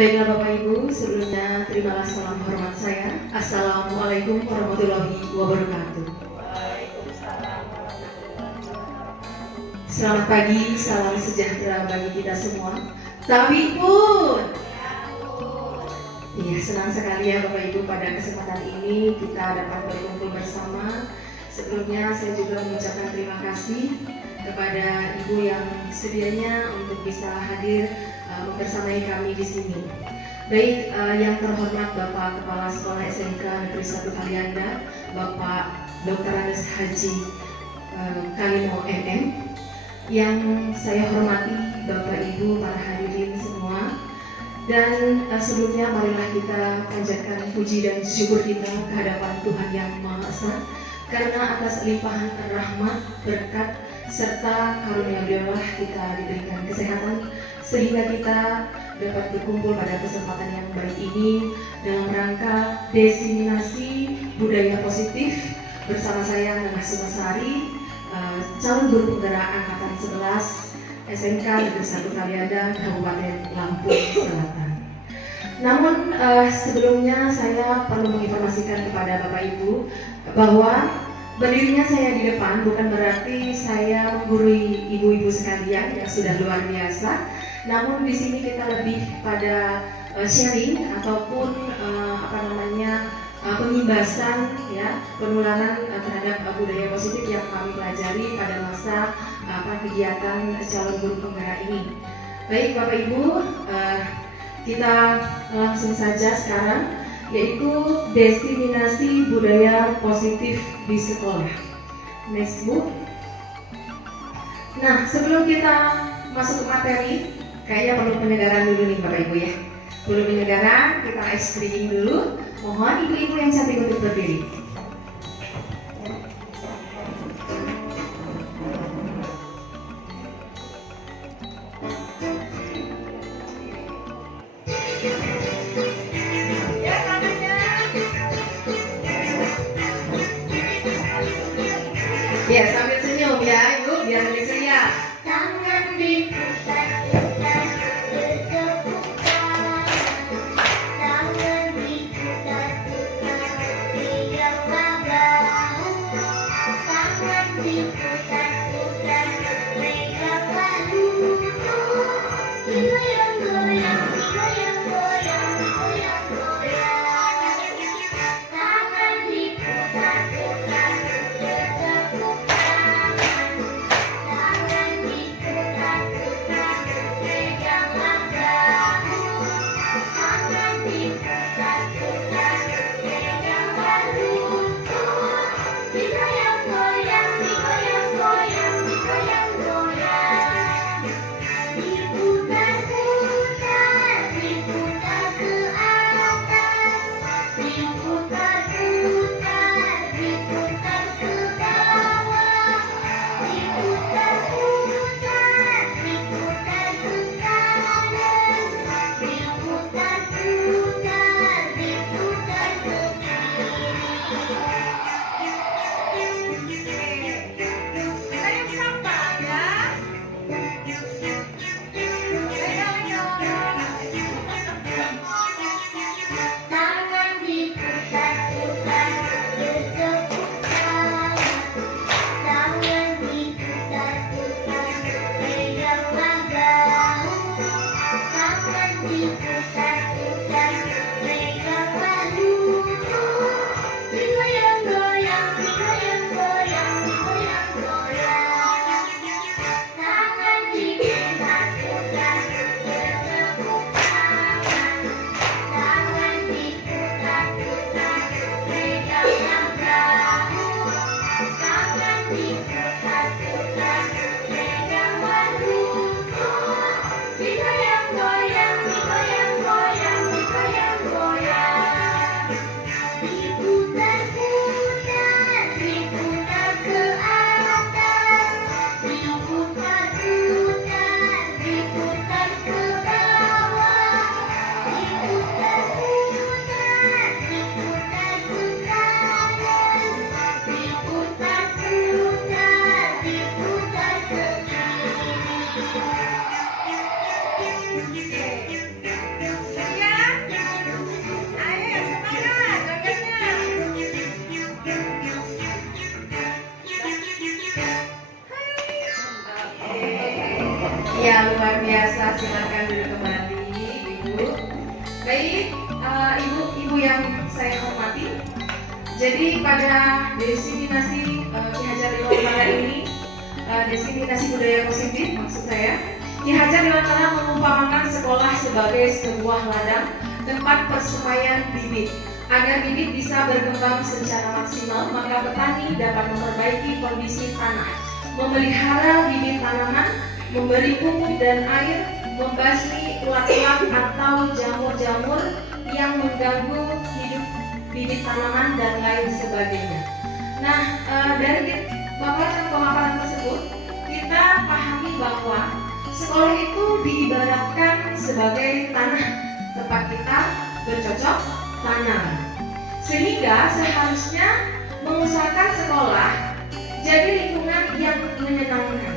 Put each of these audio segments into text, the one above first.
Baiklah Bapak Ibu, sebelumnya terimalah salam hormat saya. Assalamualaikum warahmatullahi wabarakatuh. Selamat pagi, salam sejahtera bagi kita semua. Tapi pun, iya senang sekali ya Bapak Ibu pada kesempatan ini kita dapat berkumpul bersama. Sebelumnya saya juga mengucapkan terima kasih kepada Ibu yang sedianya untuk bisa hadir membersamai kami di sini. Baik, yang terhormat Bapak Kepala Sekolah SMK Negeri 1 Kalianda, Bapak Dr. Andes Haji Kalimo MM, yang saya hormati Bapak Ibu para hadirin semua, dan sebelumnya marilah kita panjatkan puji dan syukur kita kehadapan Tuhan Yang Maha Esa, karena atas limpahan rahmat, berkat, serta karunia Beliau kita diberikan kesehatan sehingga kita dapat berkumpul pada kesempatan yang baik ini dalam rangka diseminasi budaya positif bersama saya Nana Sumasari, calon guru penggerak angkatan 11 SMK Negeri 1 Kalianda, Kabupaten Lampung Selatan. Namun sebelumnya saya perlu menginformasikan kepada Bapak Ibu bahwa berdirinya saya di depan bukan berarti saya menggurui ibu-ibu sekalian yang sudah luar biasa. Namun di sini kita lebih pada sharing ataupun pengimbasan ya, penularan terhadap budaya positif yang kami pelajari pada masa kegiatan calon guru penggerak ini. Baik Bapak Ibu, kita langsung saja sekarang, yaitu diseminasi budaya positif di sekolah. Next Bu. Nah, sebelum kita masuk ke materi, kayaknya perlu penyegaran dulu nih Bapak Ibu ya. Perlu penyegaran, kita ice cream dulu. Mohon ibu-ibu yang cantik untuk berdiri. Ya, sambil senyum ya Ibu, biar lebih ceria. Tangan diputar. Ya, luar biasa. Silakan duduk kembali, Ibu. Baik, Ibu yang saya hormati. Jadi pada destinasi Ki Hajar Dewantara ini, destinasi budaya positif maksud saya, Ki Hajar Dewantara mengumpamakan sekolah sebagai sebuah ladang tempat persemaian bibit. Agar bibit bisa berkembang secara maksimal, maka petani dapat memperbaiki kondisi tanah, memelihara bibit tanaman, memberi pupuk dan air, membasmi ulat-ulat atau jamur-jamur yang mengganggu hidup bibit tanaman dan lain sebagainya. Nah, dari paparan pemaparan tersebut kita pahami bahwa sekolah itu diibaratkan sebagai tanah tempat kita bercocok tanam, sehingga seharusnya mengusahakan sekolah jadi lingkungan yang menyenangkan,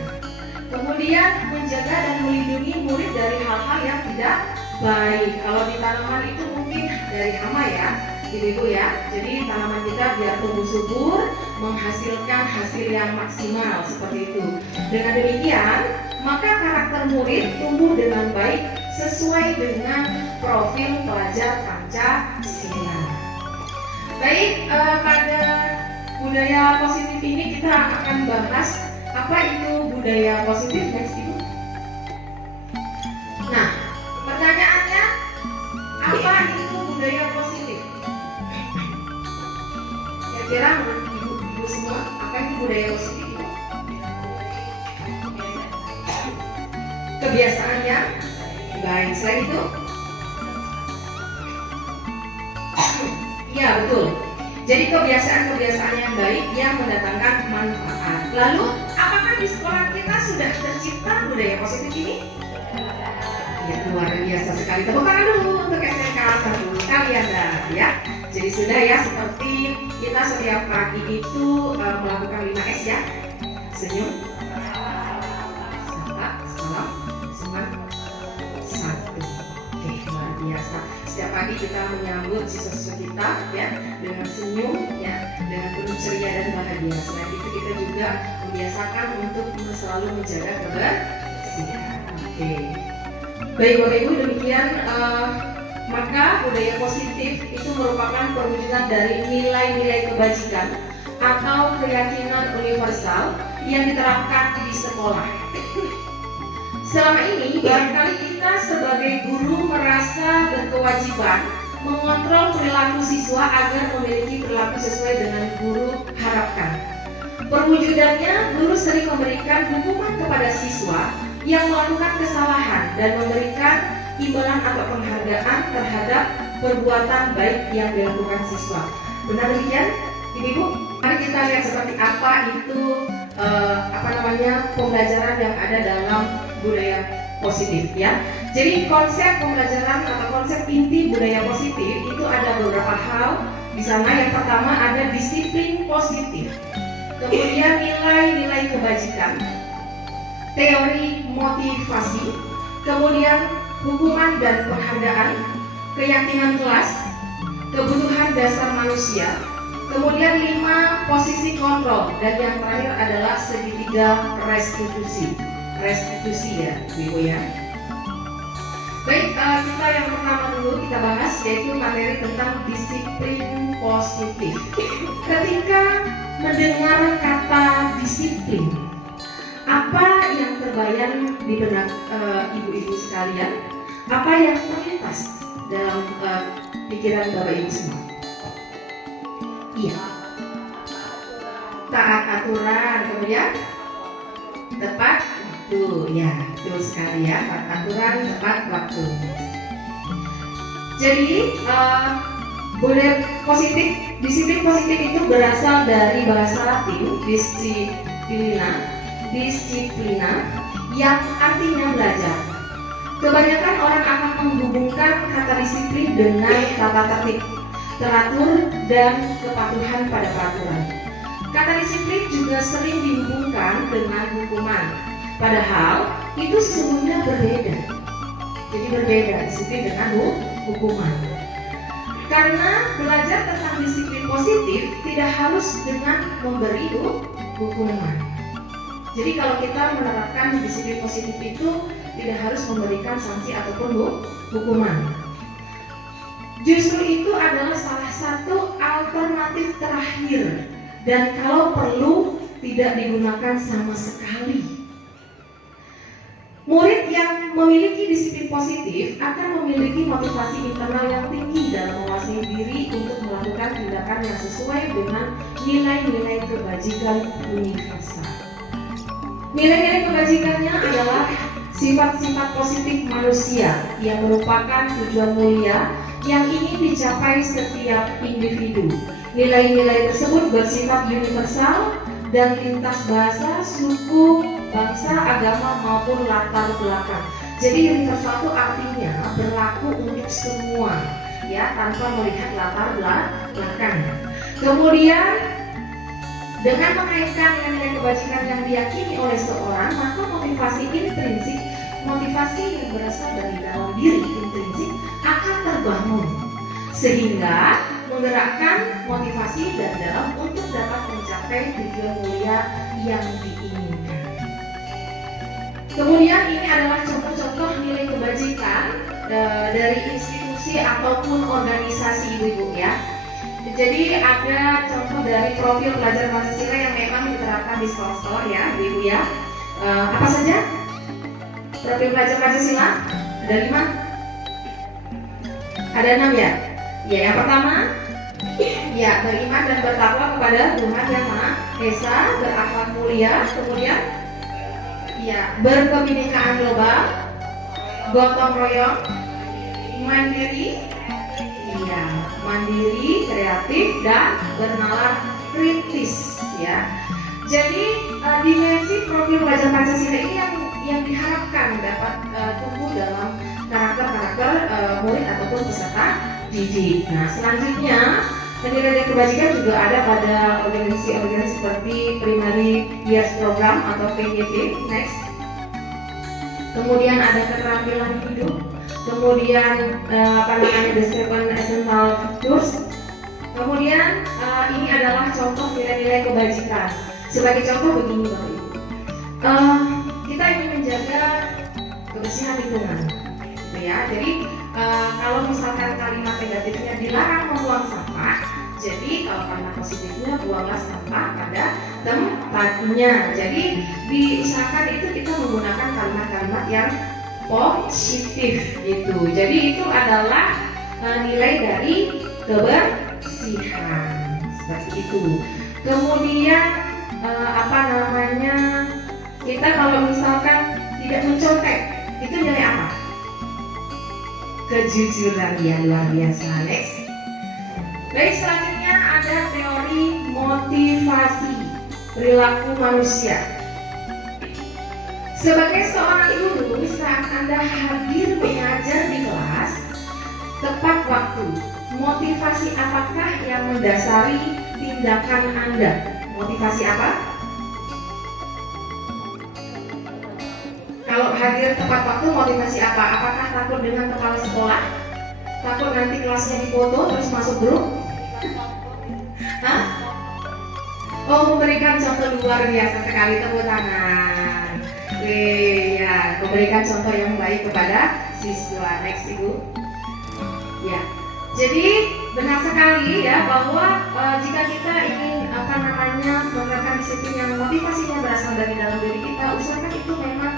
kemudian menjaga dan melindungi murid dari hal-hal yang tidak baik. Kalau di tanaman itu mungkin dari hama ya, Ibu ya. Jadi tanaman kita biar tumbuh subur, menghasilkan hasil yang maksimal seperti itu. Dengan demikian, maka karakter murid tumbuh dengan baik sesuai dengan profil pelajar Pancasila. Baik, pada budaya positif ini kita akan bahas apa itu budaya positif, next Ibu. Nah, pertanyaannya, apa itu budaya positif? Kira-kira menurut Ibu semua, apa itu budaya positif Ibu? Kebiasaan yang baik. Selain itu? Ya, betul. Jadi kebiasaan-kebiasaan yang baik yang mendatangkan manfaat. Lalu, apakah di sekolah kita sudah tercipta budaya positif ini? Ya, luar biasa sekali. Tepuk tangan dulu untuk SMK 1 kalian ya. Jadi sudah ya, seperti kita setiap pagi itu melakukan 5S ya. Senyum, sapa, salam, semangat, satu. Oke, luar biasa. Setiap pagi kita menyambut siswa-siswa kita ya dengan senyum ya, dengan penuh ceria dan bahagia. Selain itu kita juga membiasakan untuk selalu menjaga kebersihan. Oke. Baik Bapak Ibu, demikian maka budaya positif itu merupakan perwujudan dari nilai-nilai kebajikan atau keyakinan universal yang diterapkan di sekolah. Selama ini barangkali kita sebagai guru merasa berkewajiban mengontrol perilaku siswa agar memiliki perilaku sesuai dengan guru harapkan. Perwujudannya, guru sering memberikan hukuman kepada siswa yang melakukan kesalahan dan memberikan imbalan atau penghargaan terhadap perbuatan baik yang dilakukan siswa. Benar demikian, Ibu? Mari kita lihat seperti apa itu pembelajaran yang ada dalam budaya positif ya. Jadi konsep pembelajaran atau konsep inti budaya positif itu ada beberapa hal di sana. Yang pertama ada disiplin positif, kemudian nilai-nilai kebajikan, teori motivasi, kemudian hukuman dan penghargaan, keyakinan kelas, kebutuhan dasar manusia, kemudian 5 posisi kontrol, dan yang terakhir adalah segitiga restitusi ya, Ibu ya. Baik, kita yang pertama dulu kita bahas yaitu materi tentang disiplin positif. Ketika mendengar kata disiplin, apa yang terbayang di benak ibu-ibu sekalian? Apa yang terlintas dalam pikiran Bapak Ibu semua? Iya, taat aturan, kemudian tepat waktu. Ya, betul sekali ya, taat aturan, tepat waktu. Jadi budaya positif, disiplin positif itu berasal dari bahasa Latin disiplina yang artinya belajar. Kebanyakan orang akan menghubungkan kata disiplin dengan tata tertib, teratur, dan kepatuhan pada peraturan. Kata disiplin juga sering dihubungkan dengan hukuman, padahal itu sesungguhnya berbeda. Jadi berbeda disiplin dengan hukuman. Karena belajar tentang disiplin positif tidak harus dengan memberi hukuman. Jadi kalau kita menerapkan disiplin positif itu tidak harus memberikan sanksi ataupun hukuman. Justru itu adalah salah satu alternatif terakhir, dan kalau perlu tidak digunakan sama sekali. Murid yang memiliki disiplin positif akan memiliki motivasi internal yang tinggi dalam menguasai diri untuk melakukan tindakan yang sesuai dengan nilai-nilai kebajikan universal. Nilai-nilai kebajikannya adalah sifat-sifat positif manusia yang merupakan tujuan mulia yang ingin dicapai setiap individu. Nilai-nilai tersebut bersifat universal dan lintas bahasa, suku, bangsa, agama maupun latar belakang. Jadi universal itu artinya berlaku untuk semua, ya, tanpa melihat latar belakang. Kemudian dengan mengaitkan nilai kebajikan yang diyakini oleh seorang, maka motivasi intrinsik, motivasi yang berasal dari dalam diri intrinsik akan terbangun, sehingga menggerakkan motivasi dan dalam untuk dapat mencapai tujuan mulia yang diinginkan. Kemudian ini adalah contoh-contoh nilai kebajikan dari institusi ataupun organisasi ibu-ibu, ya. Jadi ada contoh dari profil pelajar Pancasila yang memang diterapkan di sekolah-sekolah, ya ibu-ibu, ya. Apa saja profil pelajar Pancasila? Ada 5? Ada 6, ya? Ya, yang pertama, ya, beriman dan bertakwa kepada Tuhan Yang Maha Esa, berakhlak mulia, kemudian ya, berkebinekaan global, gotong royong, mandiri, ya, mandiri, kreatif, dan bernalar kritis, ya. Jadi dimensi profil pelajar Pancasila ini yang diharapkan dapat tumbuh dalam karakter-karakter murid ataupun peserta didik. Nah, selanjutnya nilai kebajikan juga ada pada organisasi-organisasi seperti Primary Years Program atau PYP. Next. Kemudian ada keterampilan hidup. Kemudian the Seven Essential Virtues. Kemudian ini adalah contoh nilai-nilai kebajikan. Sebagai contoh begini, Bapak Ibu. Kita ingin menjaga kebersihan lingkungan, ya. Jadi kalau misalkan kalimat negatifnya dilarang membuang sampah, jadi kalau kalimat positifnya buanglah sampah pada tempatnya. Jadi diusahakan itu kita menggunakan kalimat-kalimat yang positif gitu. Jadi itu adalah nilai dari kebersihan seperti itu. Kemudian kita kalau misalkan tidak mencontek, itu nilai apa? Kejujuran, ya, luar biasa. Next. Baik, selanjutnya ada teori motivasi perilaku manusia. Sebagai seorang guru, saat Anda hadir mengajar di kelas tepat waktu, motivasi apakah yang mendasari tindakan Anda? Motivasi apa? Kalau hadir tepat waktu, motivasi apa? Apakah takut dengan kepala sekolah? Takut nanti kelasnya difoto terus masuk grup? Hah? Oh, memberikan contoh luar biasa sekali, tepuk tangan. Ya, memberikan contoh yang baik kepada siswa. Next, Ibu. Ya. Jadi benar sekali, ya, bahwa jika kita ingin menerapkan disiplin yang motivasinya berasal dari dalam diri kita, usahakan itu memang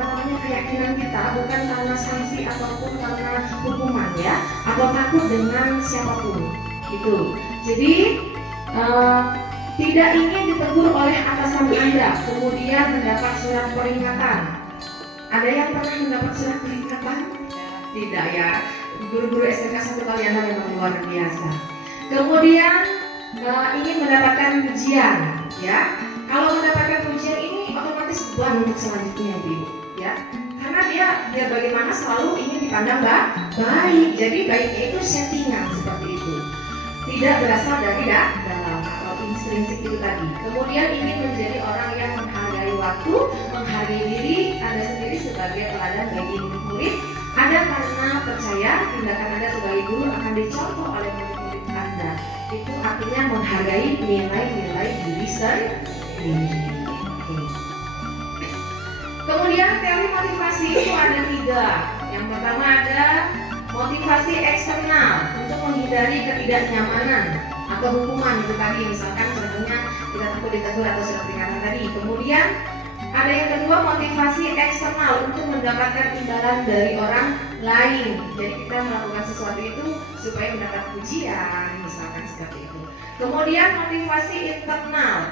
karena keyakinan kita, bukan karena sanksi ataupun karena hukuman, ya, atau takut dengan siapapun gitu. Jadi tidak ingin ditegur oleh atasan Anda, kemudian mendapat surat peringatan. Ada yang pernah mendapat surat peringatan? Tidak, ya. Guru-guru SMK 1 kali Anda memang luar biasa. Kemudian ingin mendapatkan pujian, ya. Kalau mendapatkan pujian ini otomatis beban untuk selanjutnya, Ibu, ya. Karena dia biar bagaimana selalu ingin dipandang baik. Jadi baiknya itu settingan seperti itu. Tidak berasal dari dalam atau intrinsik itu tadi. Kemudian ingin menjadi orang yang menghargai waktu, menghargai diri Anda sendiri sebagai teladan bagi murid. Ada karena percaya tindakan Anda sebagai guru akan dicontoh oleh murid-murid Anda. Itu artinya menghargai nilai-nilai diri sendiri. teori motivasi itu ada 3. Yang pertama ada motivasi eksternal untuk menghindari ketidaknyamanan atau hukuman, itu tadi misalkan contohnya kita takut ditegur atau surat peringatan tadi. Kemudian ada yang kedua, motivasi eksternal untuk mendapatkan imbalan dari orang lain. Jadi kita melakukan sesuatu itu supaya mendapat pujian, misalkan seperti itu. Kemudian motivasi internal.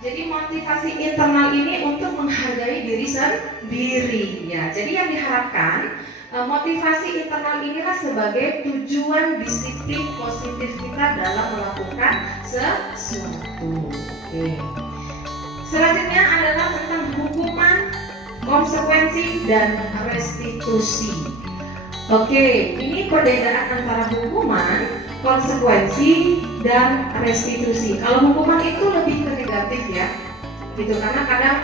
Jadi motivasi internal ini untuk menghargai diri sendiri ya. Jadi yang diharapkan motivasi internal inilah sebagai tujuan disiplin positif kita dalam melakukan sesuatu. Oke. Selanjutnya adalah tentang hukuman, konsekuensi, dan restitusi. Oke, ini perbedaan antara hukuman, konsekuensi, dan restitusi. Kalau hukuman itu lebih ke negatif ya, gitu, karena kadang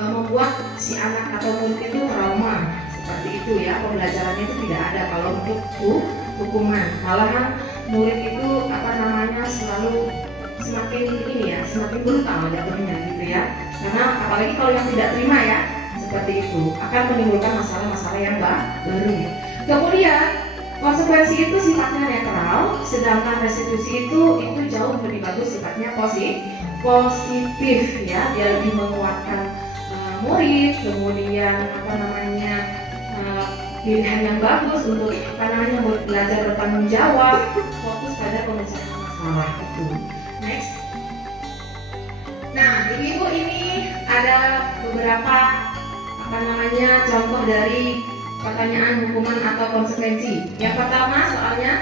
membuat si anak atau murid itu trauma seperti itu ya. Pembelajarannya itu tidak ada kalau untuk hukuman. Malahan murid itu selalu semakin ini ya, semakin brutal jatuhnya gitu ya. Karena apalagi kalau yang tidak terima ya, seperti itu akan menimbulkan masalah-masalah yang baru ya. Kemudian konsekuensi itu sifatnya netral, sedangkan restitusi itu jauh lebih bagus, sifatnya positif ya. Dia lebih menguatkan murid, kemudian pilihan yang bagus untuk murid belajar bertanggung jawab, fokus pada pemecahan masalah itu. Next. Nah, ibu-ibu ini ada beberapa contoh dari pertanyaan hukuman atau konsekuensi. Yang pertama soalnya,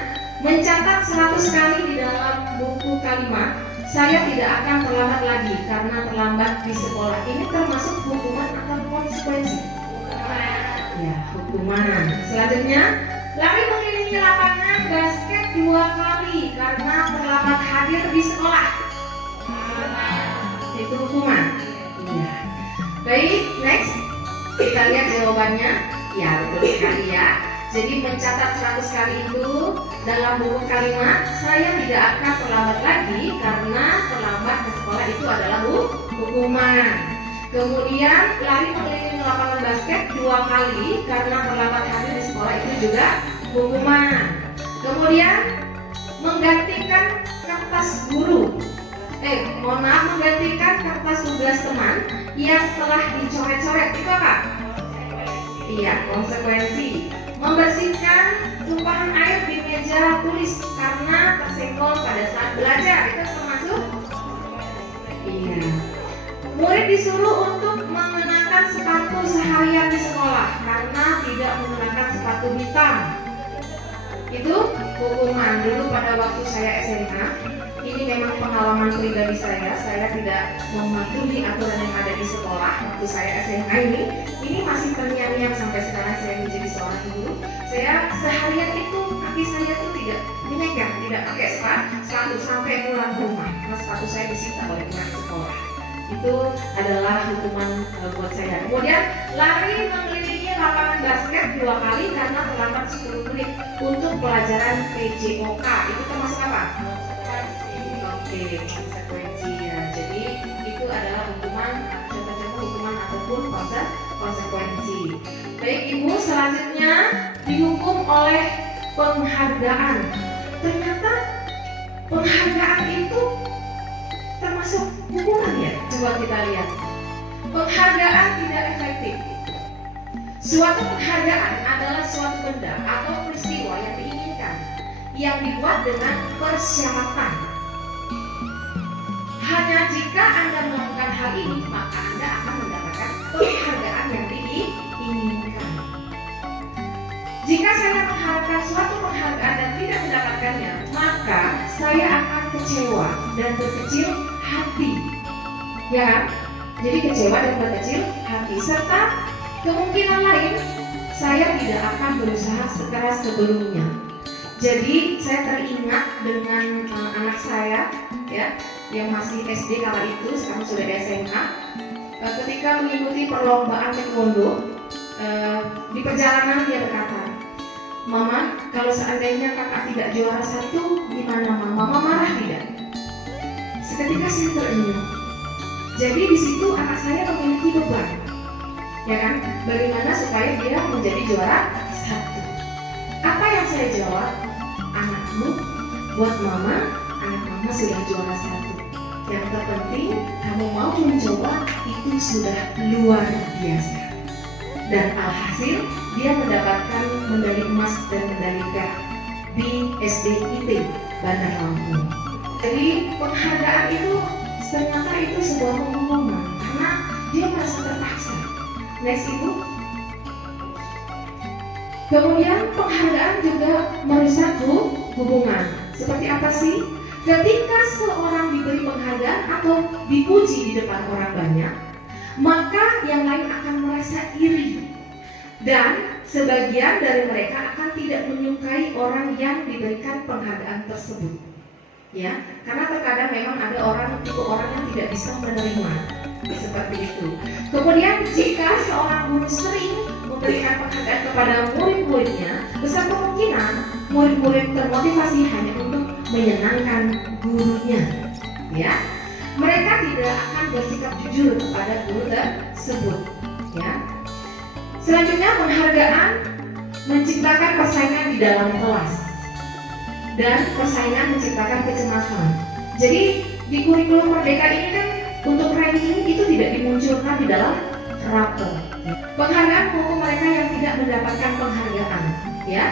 mencatat 100 kali di dalam buku kalimat, saya tidak akan terlambat lagi karena terlambat di sekolah. Ini termasuk hukuman atau konsekuensi? Ya, hukuman. Selanjutnya, lari mengelilingi lapangan basket 2 kali karena terlambat hadir di sekolah. Itu hukuman. Iya. Baik, next. Kita lihat jawabannya. Ya, betul sekali ya. Jadi mencatat 100 kali itu dalam buku kalimat, saya tidak akan terlambat lagi karena terlambat ke sekolah itu adalah hukuman. Kemudian lari mengelilingi lapangan basket 2 kali karena terlambat hadir di sekolah itu juga hukuman. Kemudian menggantikan kertas guru. Menggantikan kertas tugas teman yang telah dicoret-coret itu apa? Iya, konsekuensi. Membersihkan tumpahan air di meja tulis karena tersenggol pada saat belajar, itu termasuk? Iya. Murid disuruh untuk mengenakan sepatu seharian di sekolah karena tidak menggunakan sepatu hitam. Itu hukuman. Dulu pada waktu saya SMA, ini memang pengalaman pribadi saya tidak mematuhi aturan yang ada di sekolah waktu saya SMA ini masih terngiang-ngiang sampai sekarang saya menjadi seorang guru. Saya seharian itu kaki saya tuh tidak menyeker, tidak pakai sepatu sampai pulang ke rumah karena sepatu saya disita oleh pihak sekolah. Itu adalah hukuman buat saya. Kemudian lari mengelilingi lapangan basket 2 kali karena terlambat 10 menit untuk pelajaran PJOK. Itu termasuk apa? Oke, konsekuensi ya. Jadi itu adalah hukuman, contoh-contoh hukuman ataupun konsekuensi. Baik ibu, selanjutnya dihukum oleh penghargaan. Ternyata penghargaan itu termasuk hukuman ya. Coba kita lihat. Penghargaan tidak efektif. Suatu penghargaan adalah suatu benda atau peristiwa yang diinginkan, yang dibuat dengan persyaratan. Hanya jika Anda melakukan hal ini, maka Anda akan mendapatkan penghargaan yang diinginkan. Jika saya mengharapkan suatu penghargaan dan tidak mendapatkannya, maka saya akan kecewa dan berkecil hati. Ya, jadi kecewa dan berkecil hati. Serta kemungkinan lain, saya tidak akan berusaha sekeras sebelumnya. Jadi saya teringat dengan anak saya ya, yang masih SD kala itu, sekarang sudah SMA. Ketika mengikuti perlombaan taekwondo, di perjalanan dia berkata, "Mama, kalau seandainya kakak tidak juara 1, gimana mama? Mama marah tidak?" Seketika saya terenyuh. Jadi di situ anak saya memiliki beban. ya kan? Bagaimana supaya dia menjadi juara satu? Apa yang saya jawab? Anakmu, buat mama, anak mama sudah juara satu. Yang terpenting kamu mau mencoba, itu sudah luar biasa. Dan alhasil dia mendapatkan medali emas dan medali perak di SDIT Bandar Lampung. Jadi penghargaan itu ternyata itu sebuah pengumuman karena dia merasa terpaksa. Next itu, kemudian penghargaan juga merusak hubungan. Seperti apa sih? Ketika seorang diberi penghargaan atau dipuji di depan orang banyak, maka yang lain akan merasa iri. Dan sebagian dari mereka akan tidak menyukai orang yang diberikan penghargaan tersebut. Ya, karena terkadang memang ada tipe orang yang tidak bisa menerima seperti itu. Kemudian jika seorang guru sering memberikan penghargaan kepada murid-muridnya, besar kemungkinan murid-murid termotivasi hanya untuk menyenangkan gurunya. Ya, mereka tidak akan bersikap jujur kepada guru tersebut. Ya. Selanjutnya, penghargaan menciptakan persaingan di dalam kelas dan persaingan menciptakan kecemasan. Jadi di kurikulum Merdeka ini kan untuk ranking itu tidak dimunculkan di dalam rapor. Penghargaan untuk mereka yang tidak mendapatkan penghargaan, ya.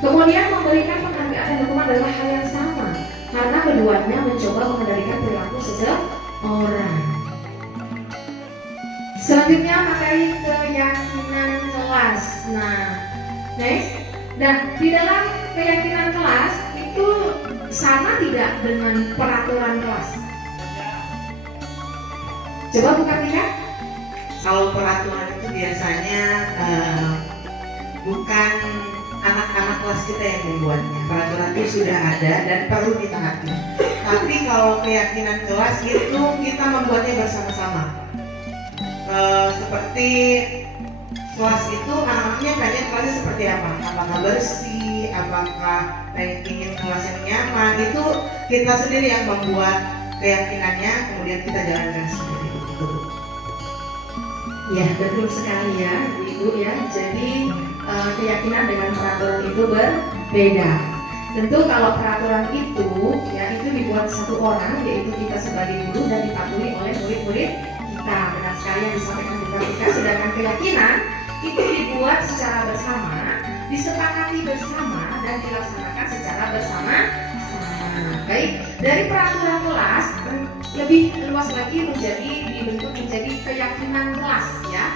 Kemudian memberikan penghargaan dan hukuman adalah hal yang sama karena keduanya mencoba mengendalikan perilaku seseorang. Selanjutnya materi keyakinan kelas. Nah, next. Dan di dalam keyakinan kelas itu sama tidak dengan peraturan kelas? Coba buka tiga. Kalau peraturan itu biasanya bukan anak-anak kelas kita yang membuatnya. Peraturan itu sudah ada dan perlu ditaati. Tapi kalau keyakinan kelas itu kita membuatnya bersama-sama. Seperti kelas itu anak-anaknya pengen kelasnya seperti apa? Apakah bersih? Apakah ingin kelas yang nyaman? Itu kita sendiri yang membuat keyakinannya, kemudian kita jalankan sendiri. Ya, betul sekali ya, Ibu ya. Jadi keyakinan dengan peraturan itu berbeda. Tentu kalau peraturan itu ya itu dibuat satu orang, yaitu kita sebagai guru dan dipatuhi oleh murid-murid kita. Benar sekali yang disampaikan Bu Kartika. Sedangkan keyakinan itu dibuat secara bersama, disepakati bersama dan dilaksanakan secara bersama. Baik, dari peraturan kelas lebih luas lagi dibentuk menjadi keyakinan kelas ya.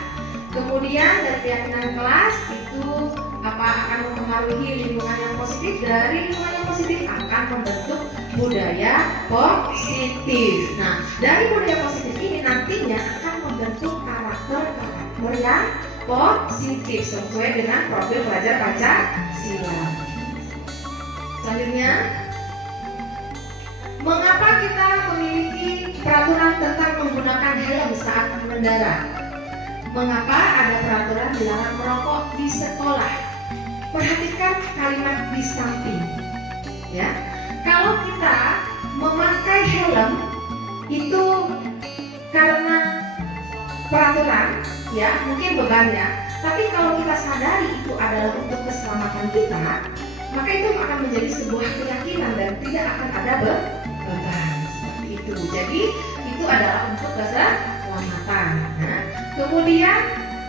Kemudian dari keyakinan kelas itu akan mempengaruhi lingkungan yang positif. Dari lingkungan yang positif akan membentuk budaya positif. Nah, dari budaya positif ini nantinya akan membentuk karakter yang positif sesuai dengan profil pelajar Pancasila. Selanjutnya, mengapa kita memiliki peraturan tentang menggunakan helm saat mengendara? Mengapa ada peraturan dilarang merokok di sekolah? Perhatikan kalimat di samping. Ya, kalau kita memakai helm itu karena peraturan, ya mungkin bebannya. Tapi kalau kita sadari itu adalah untuk keselamatan kita, maka itu akan menjadi sebuah keyakinan dan tidak akan ada beban seperti itu. Jadi itu adalah untuk keselamatan. Nah, kemudian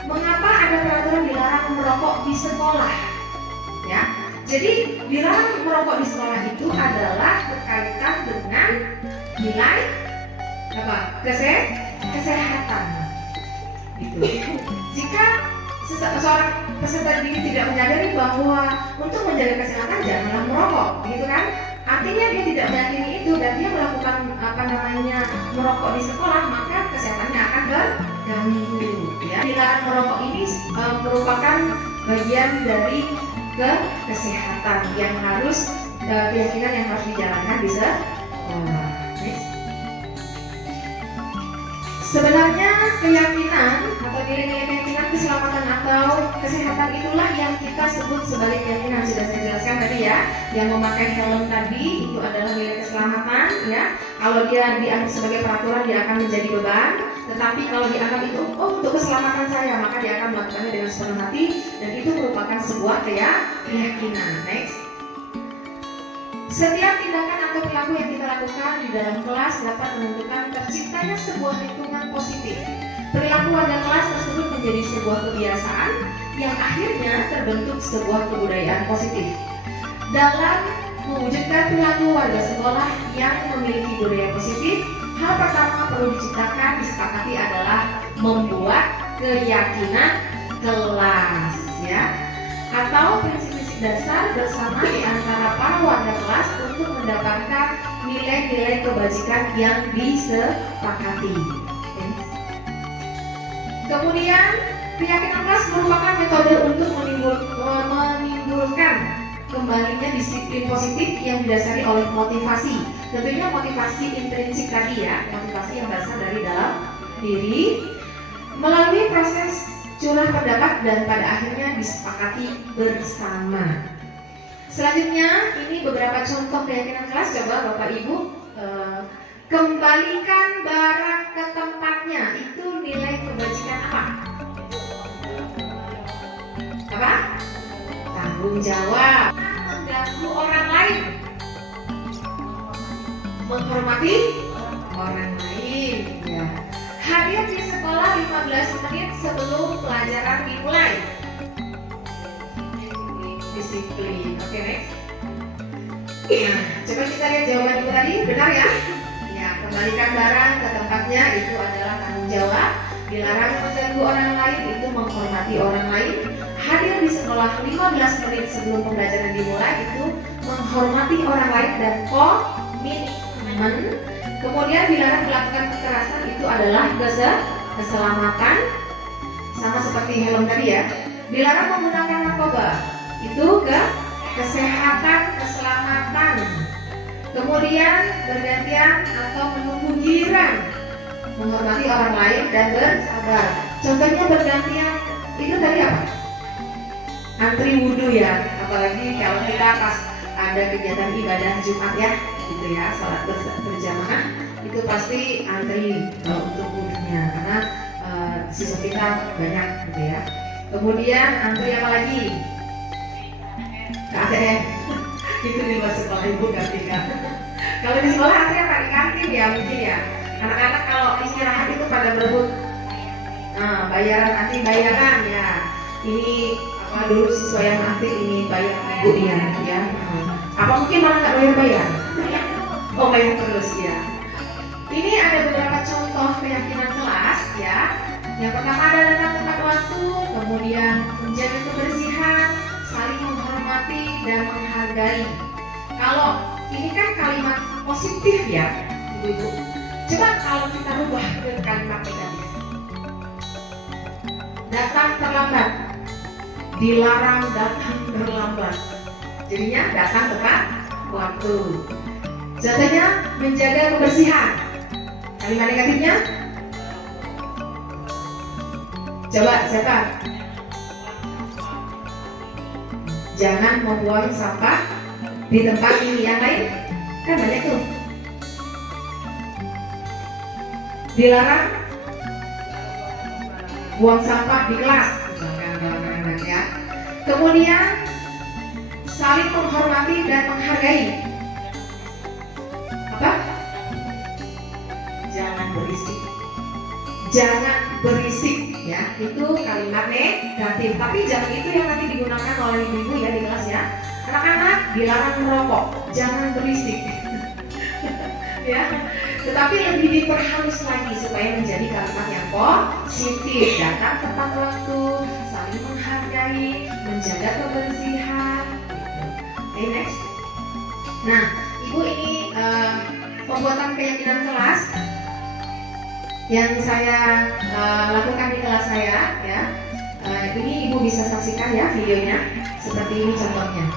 mengapa ada peraturan dilarang merokok di sekolah? Ya, jadi dilarang merokok di sekolah itu adalah berkaitan dengan nilai kesehatan. Itu. Jika seorang peserta didik tidak menyadari bahwa untuk menjaga kesehatan janganlah merokok, gitu kan? Artinya dia tidak meyakini itu dan dia melakukan merokok di sekolah, maka kesehatannya akan terganggu. Ya, dilarang merokok ini merupakan bagian dari kesehatan yang harus keyakinan yang harus dijalankan di sekolah. Sebenarnya keyakinan atau nilai-nilai keyakinan, keselamatan atau kesehatan itulah yang kita sebut sebagai keyakinan. Sudah saya jelaskan tadi ya. Yang memakai helm tadi itu adalah nilai keselamatan ya. Kalau dia dianggap sebagai peraturan, dia akan menjadi beban. Tetapi kalau dianggap itu untuk keselamatan saya, maka dia akan melakukannya dengan sepenuh hati, dan itu merupakan sebuah keyakinan. Next. Setiap tindakan atau perilaku yang kita lakukan di dalam kelas dapat menentukan terciptanya sebuah lingkungan positif. Perilaku warga kelas tersebut menjadi sebuah kebiasaan yang akhirnya terbentuk sebuah kebudayaan positif. Dalam mewujudkan perilaku warga sekolah yang memiliki budaya positif, hal pertama perlu diciptakan, disepakati adalah membuat keyakinan kelas ya, atau prinsip-prinsip dasar bersama di antara para warga kelas untuk mendapatkan nilai-nilai kebajikan yang disepakati. Kemudian keyakinan kelas merupakan metode untuk menimbulkan kembalinya disiplin positif yang didasari oleh motivasi. Tentunya motivasi intrinsik tadi ya, motivasi yang berasal dari dalam diri melalui proses curah pendapat dan pada akhirnya disepakati bersama. Selanjutnya ini beberapa contoh keyakinan kelas. Coba Bapak Ibu kembalikan barang ke tempatnya, itu nilai kebajikan apa? Apa? Tanggung jawab. Mengganggu orang lain, menghormati orang lain ya. Hadir di sekolah 15 menit sebelum pelajaran dimulai. Disiplin. Oke, next. Nah, coba kita lihat jawaban Ibu tadi, benar ya? Ya, kembalikan barang ke tempatnya itu adalah tanggung jawab. Dilarang mengganggu orang lain itu menghormati orang lain. Hadir di sekolah 15 menit sebelum pembelajaran dimulai itu menghormati orang lain dan komitmen. Kemudian dilarang melakukan kekerasan itu adalah keselamatan, sama seperti helm tadi ya. Dilarang menggunakan narkoba itu kesehatan, keselamatan. Kemudian bergantian atau menunggu giliran, menghormati orang lain dan bersabar. Contohnya bergantian itu tadi apa? Antri wudhu ya, apalagi kalau kita pas ada kegiatan ibadah Jumat ya, gitu ya, salat berjamaah itu pasti antri untuk wudhunya karena siswa kita banyak gitu ya. Kemudian antri apa lagi? KTM. Itu di luar sekolah Ibu ngerti kan? Kalau di sekolah antri apa? Di kantin ya mungkin ya. Anak-anak kalau istirahat itu pada berebut bayaran, anti bayaran ya. Ini apa dulu siswa yang aktif ini bayar Ibu ya. Apa mungkin malah nggak bayar? Oh, bayar terus ya. Ini ada beberapa contoh keyakinan kelas ya. Yang pertama ada datang tepat waktu, kemudian menjaga kebersihan, saling menghormati dan menghargai. Kalau ini kan kalimat positif ya, Ibu-ibu. Coba kalau kita rubah ke kalimat negatif. Datang terlambat, dilarang datang terlambat. Jadinya datang tepat waktu. Contohnya menjaga kebersihan. Kalimat negatifnya? Coba siapa? Jangan membuang sampah di tempat ini. Yang lain kan banyak tuh. Dilarang buang sampah di kelas, misalkan anak-anak ya. Kemudian saling menghormati dan menghargai. Apa? Jangan berisik. Jangan berisik ya. Itu kalimat negatif. Tapi jangan itu yang nanti digunakan oleh ibu ya di kelas ya. Anak-anak dilarang merokok, jangan berisik. Ya. Tetapi lebih diperhalus lagi supaya menjadi kalimat yang positif. Datang tepat waktu, saling menghargai, menjaga kebersihan. Oke, next. Nah, Ibu ini pembuatan keyakinan kelas yang saya lakukan di kelas saya ya. Ini Ibu bisa saksikan ya videonya. Seperti ini contohnya.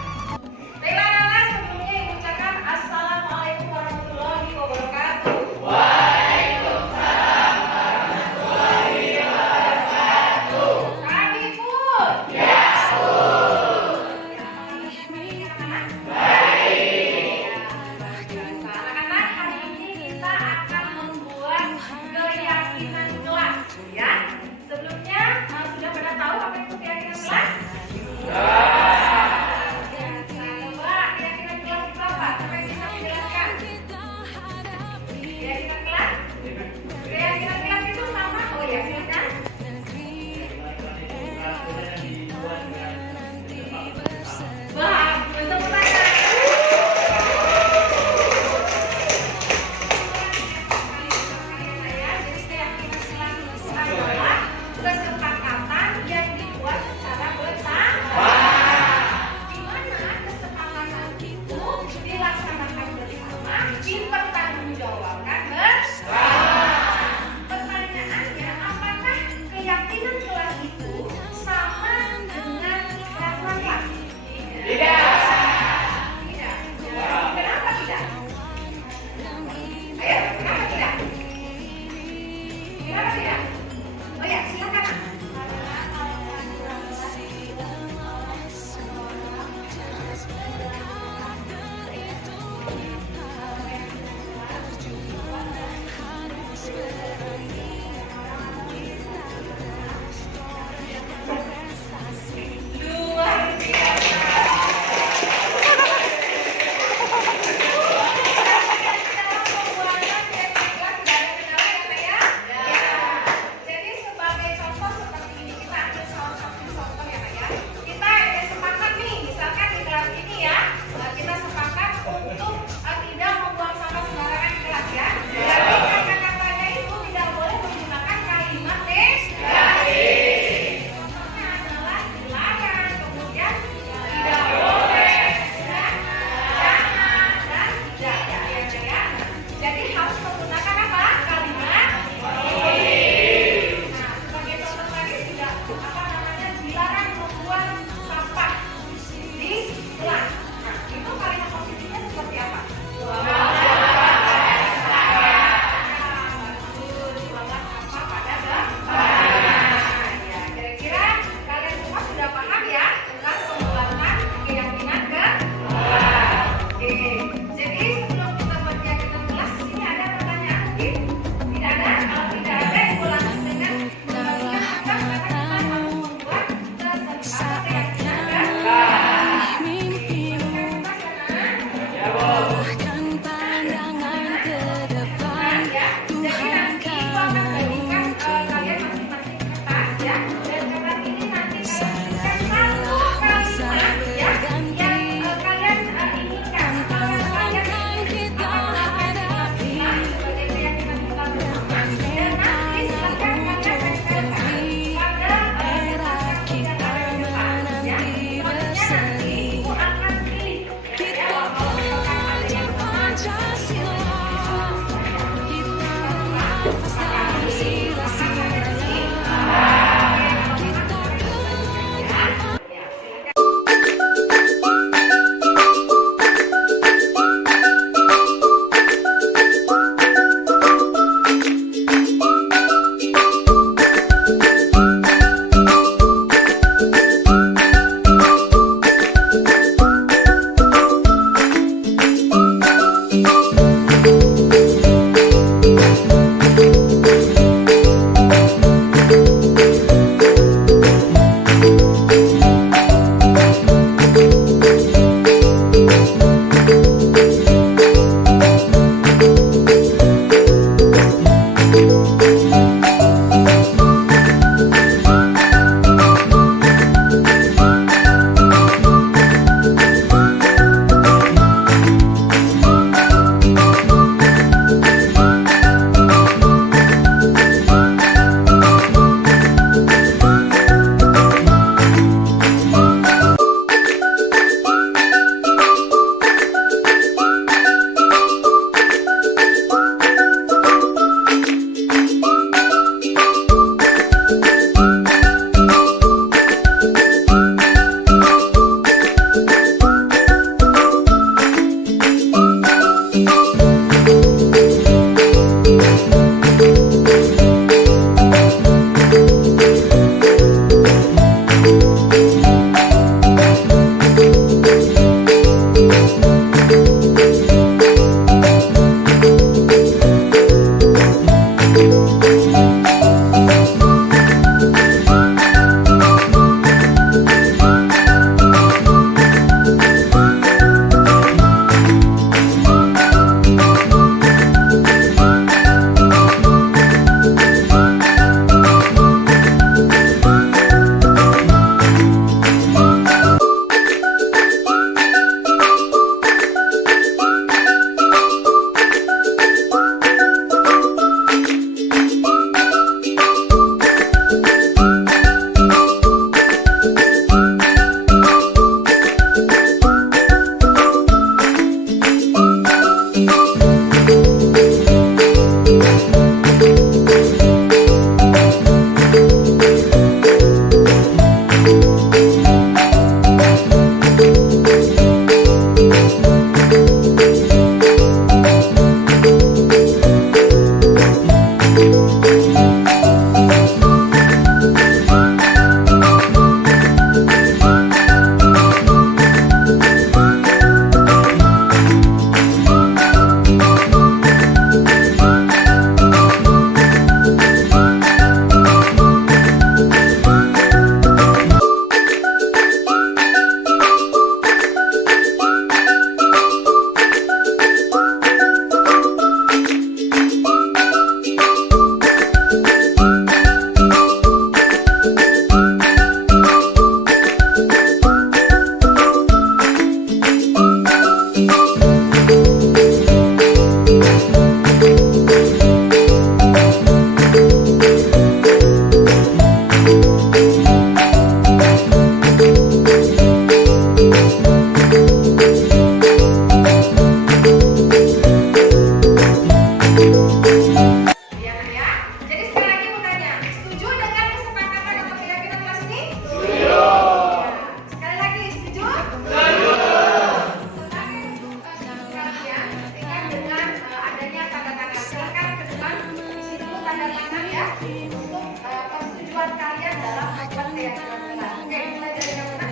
tanda tangan ya untuk persetujuan kalian dalam membuat keyakinan kelas. Oke, mulai dari yang mana?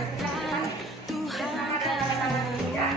Bersama dan tanda tangan dulu ya.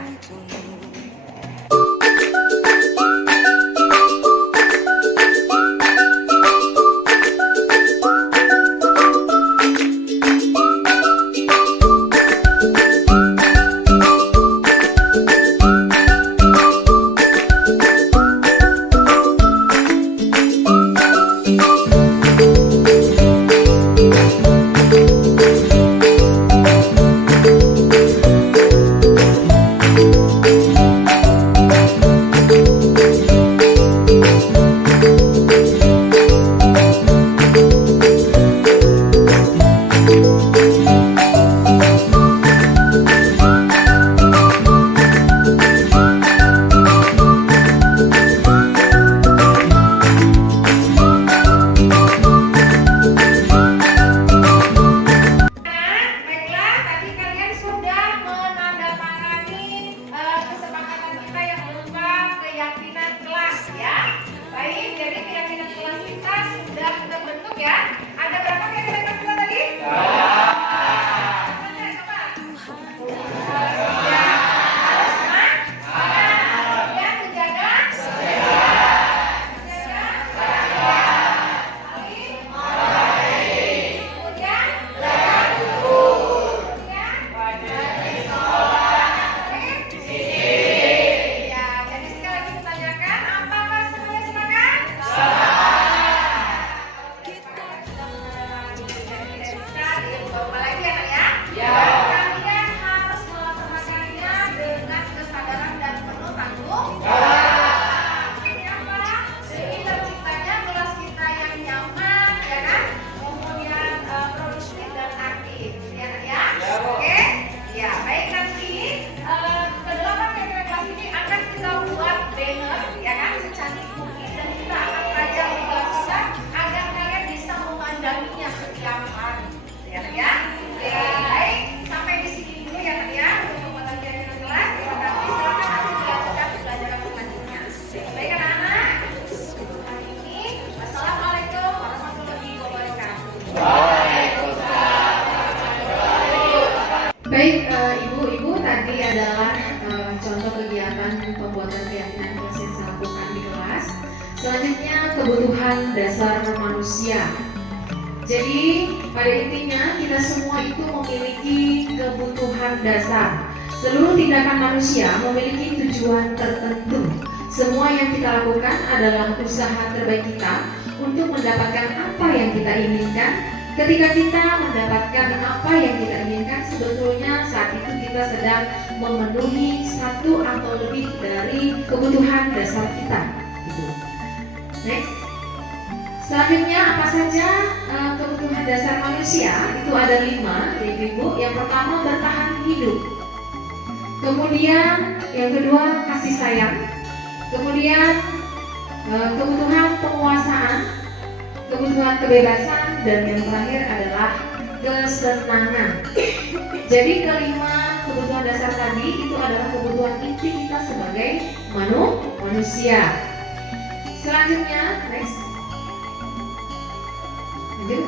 Baik, Ibu-Ibu tadi adalah contoh kegiatan pembuatan keyakinan kelas yang saya lakukan di kelas. Selanjutnya kebutuhan dasar manusia. Jadi pada intinya kita semua itu memiliki kebutuhan dasar. Seluruh tindakan manusia memiliki tujuan tertentu. Semua yang kita lakukan adalah usaha terbaik kita untuk mendapatkan apa yang kita inginkan. Ketika kita mendapatkan apa yang kita inginkan, sebetulnya saat itu kita sedang memenuhi satu atau lebih dari kebutuhan dasar kita. Next. Selanjutnya apa saja kebutuhan dasar manusia? Itu ada 5, yaitu Ibu. Yang pertama bertahan hidup. Kemudian yang kedua kasih sayang. Kemudian kebutuhan penguasaan, kebutuhan kebebasan, dan yang terakhir adalah kesenangan. Jadi kelima kebutuhan dasar tadi itu adalah kebutuhan inti kita sebagai manusia. Selanjutnya, next. Lanjut.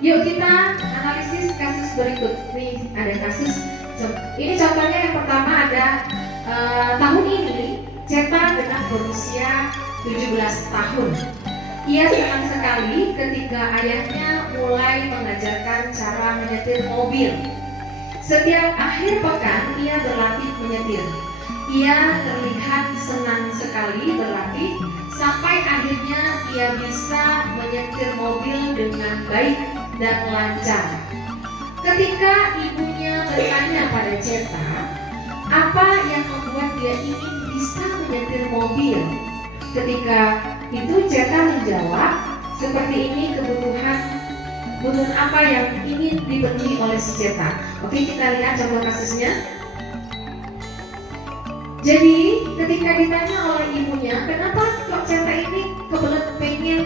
Yuk kita analisis kasus berikut. Nih ada kasus. Ini contohnya yang pertama ada tahun ini Ceta dengan berusia 17 tahun. Ia senang sekali ketika ayahnya mulai mengajarkan cara menyetir mobil. Setiap akhir pekan ia berlatih menyetir. Ia terlihat senang sekali berlatih sampai akhirnya ia bisa menyetir mobil dengan baik dan lancar. Ketika ibunya bertanya pada Ceta, apa yang membuat dia ingin bisa menyetir mobil? Ketika itu Ceta menjawab, seperti ini kebutuhan apa yang ingin dipenuhi oleh si Ceta. Oke, kita lihat contoh kasusnya. Jadi ketika ditanya oleh ibunya, kenapa kok Ceta ini kebelet pengen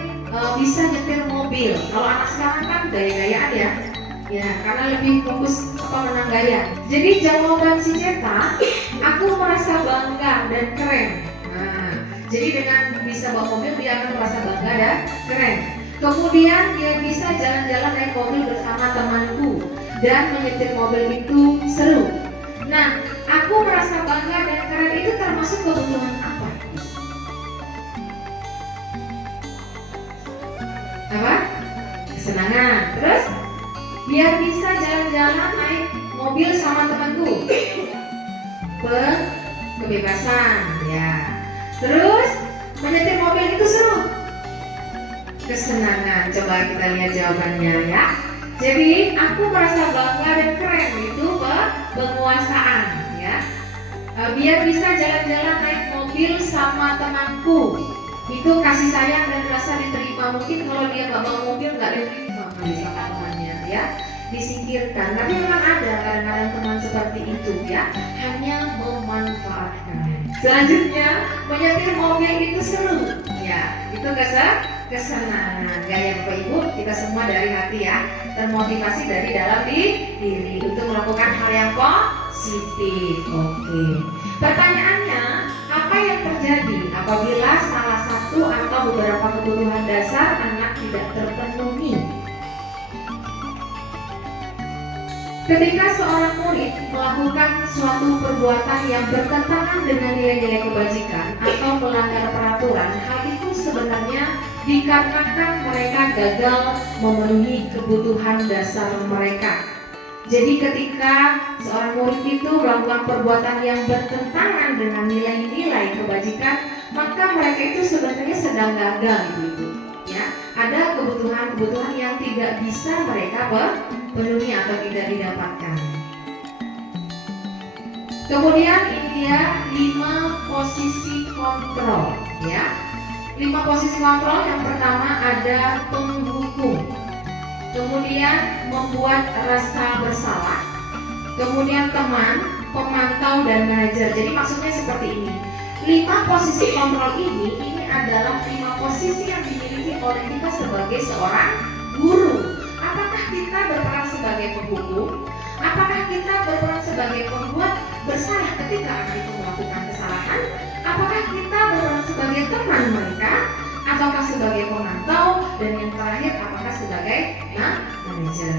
bisa nyetir mobil? Kalau anak sekarang kan gaya-gayaan ya. Ya, karena lebih fokus menang gaya. Jadi jawaban si Ceta, aku merasa bangga dan keren. Nah, Jadi dengan bisa bawa mobil dia akan merasa bangga dan keren. Kemudian dia bisa jalan-jalan naik mobil bersama temanku dan menyetir mobil itu seru. Nah, aku merasa bangga dan keren itu termasuk kebutuhan apa? Apa? Kesenangan. Terus biar bisa jalan-jalan naik mobil sama temanku, kebebasan ya. Terus menyetir mobil itu seru, kesenangan. Coba kita lihat jawabannya ya. Jadi aku merasa bangga dan keren itu penguasaan ya. Biar bisa jalan-jalan naik mobil sama temanku, itu kasih sayang dan rasa diterima. Mungkin kalau dia nggak bawa mobil nggak diterima kali sama temannya ya, disingkirkan. Tapi memang ada kadang-kadang teman seperti itu ya, hanya memanfaatkan. Selanjutnya menyetir mobil itu seru ya, itu kesenangan. Gaya Bapak Ibu, kita semua dari hati ya, termotivasi dari dalam diri untuk melakukan hal yang positif. Oke. Pertanyaannya, apa yang terjadi apabila salah satu atau beberapa kebutuhan dasar anak tidak terpenuhi? Ketika seorang murid melakukan suatu perbuatan yang bertentangan dengan nilai-nilai kebajikan atau melanggar peraturan, hal itu sebenarnya dikarenakan mereka gagal memenuhi kebutuhan dasar mereka. Jadi ketika seorang murid itu melakukan perbuatan yang bertentangan dengan nilai-nilai kebajikan, maka mereka itu sebenarnya sedang gagal itu ya. Ada kebutuhan-kebutuhan yang tidak bisa mereka penuhi atau tidak didapatkan. Kemudian ini dia 5 posisi kontrol ya. 5 posisi kontrol. Yang pertama ada penghukum, kemudian membuat rasa bersalah, kemudian teman, pemantau, dan manajer. Jadi maksudnya seperti ini. 5 posisi kontrol ini adalah 5 posisi yang dimiliki oleh kita sebagai seorang guru. Apakah kita berperan sebagai penghukum? Apakah kita berperan sebagai pembuat bersalah ketika anak itu melakukan kesalahan? Apakah kita berperan sebagai teman mereka? Ataukah sebagai pemantau? Dan yang terakhir, apakah sebagai manajer?